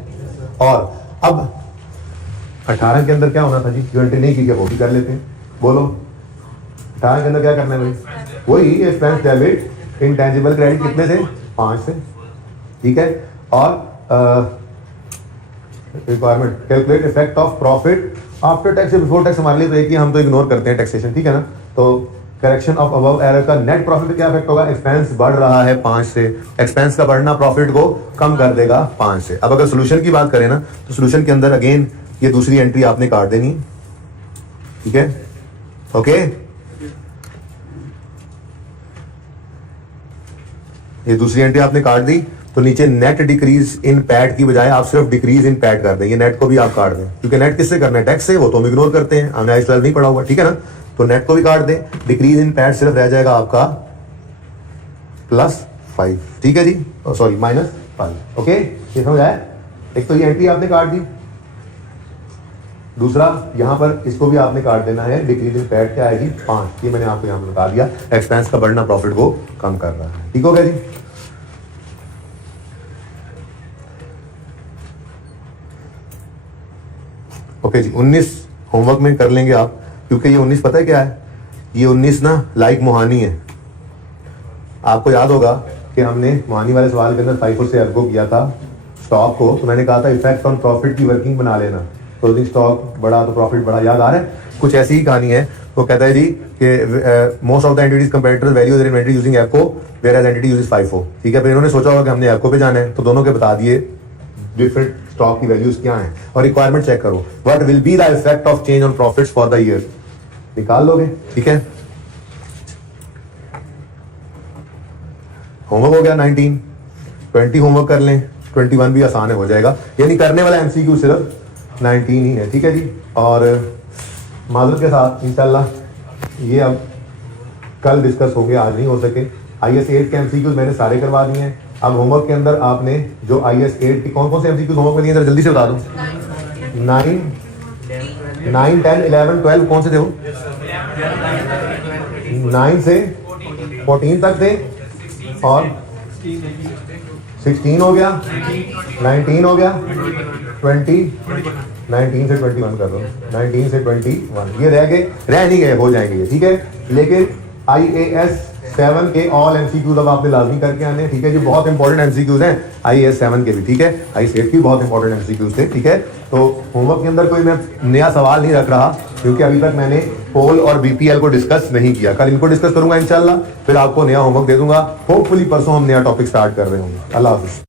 और अब 18 के अंदर क्या होना था जी, जो एंट्री नहीं की, वो भी कर लेते हैं, बोलो 18 के अंदर क्या करना है भाई, वही एक्सपेंस डेबिट इंटेंजिबल क्रेडिट कितने से, 5 से, ठीक है। और requirement calculate effect of profit after tax before tax, हमारे लिए तो एक ही, हम तो इग्नोर करते हैं टैक्सेशन, ठीक है ना। तो करेक्शन ऑफ अबव एरर का नेट प्रॉफिट पे क्या इफेक्ट होगा, एक्सपेंस बढ़ रहा है 5 से, एक्सपेंस का बढ़ना प्रॉफिट को कम कर देगा 5 से। अब अगर सोल्यूशन की बात करें ना, तो सोल्यूशन के अंदर अगेन ये दूसरी एंट्री आपने काट देनी, ठीक है, ओके। ये दूसरी एंट्री आपने काट दी, तो नीचे नेट डिक्रीज इन पैट की बजाय आप सिर्फ डिक्रीज इन पैट कर दें, ये नेट को भी आप काट दें, क्योंकि नेट किससे करना है, टैक्स से, वो तो हम इग्नोर करते हैं, हमने IAS 12 नहीं पढ़ा हुआ, ठीक है ना। तो नेट को भी काट दें, डिक्रीज इन पैट सिर्फ रह जाएगा आपका +5, ठीक है जी, सॉरी -5, ओके, ये समझ आया। एक तो ये एंट्री आपने काट दी, दूसरा यहां पर इसको भी आपने काट देना है, डिक्रीज इन पैट क्या आएगी, 5, ये मैंने आपको यहां पर बता दिया, एक्सपेंस का बढ़ना प्रॉफिट को कम कर रहा है, ठीक हो गया जी। ओके जी, 19 होमवर्क में कर लेंगे आप, क्योंकि ये 19 पता है क्या है, ये 19 ना लाइक मोहानी है। आपको याद होगा कि हमने मोहानी वाले सवाल के अंदर FIFO से अर्गो किया था स्टॉक को, तो मैंने कहा था इफेक्ट ऑन प्रॉफिट की वर्किंग बना लेना, क्लोजिंग स्टॉक बढ़ा तो प्रॉफिट बढ़ा, याद आ रहा है। कुछ ऐसी ही कहानी है, वो कहता है जी कि most of the entities competitors value their inventory using एफको whereas entity uses FIFO, ठीक है। फिर इन्होंने सोचा होगा कि हमने एफको पे जाना है, तो दोनों के बता दिए डिफरेंट स्टॉक की वैल्यूज क्या हैं, और रिक्वायरमेंट चेक करो, what will be the effect of change on profits for the year, निकाल लोगे, ठीक है। होमवर्क हो गया 19, 20 होमवर्क कर लें, 21 भी आसान है, हो जाएगा, यानी करने वाला MCQ सिर्फ 19 ही है, ठीक है जी। और माजरत के साथ इंशाल्लाह ये अब कल डिस्कस होंगे, आज नहीं हो सके। IAS 8 के MCQs मैंने सारे करवा दिए हैं। अब होमवर्क के अंदर आपने जो IAS 8 की कौन कौन से MCQs होमवर्क में दिए, जल्दी से बता दो। 9, 10, 11, 12 कौन से थे वो, 9 से 14 तक थे, और 16 हो गया, 19 हो गया, 20, 19 से 21 कर दो, 19 से 21 ये रह गए, रह नहीं गए, हो जाएंगे ये, ठीक है। लेकिन IAS 7 के ऑल एमसीक्यूज अब आपने लाजमी करके आने हैं, ठीक है जी। बहुत इंपॉर्टेंट एमसीक्यूज हैं आईएएस 7 के भी, ठीक है। आई सेट की बहुत इंपॉर्टेंट एमसीक्यूज थे, ठीक है। तो होमवर्क के अंदर कोई मैं नया सवाल नहीं रख रहा, क्योंकि अभी तक मैंने पोल और बीपीएल को डिस्कस नहीं किया। कल इनको डिस्कस करूंगा इंशाल्लाह, फिर आपको नया होमवर्क दे दूंगा। होपफुली परसों हम नया टॉपिक स्टार्ट कर रहे होंगे। अल्लाह हाफिज।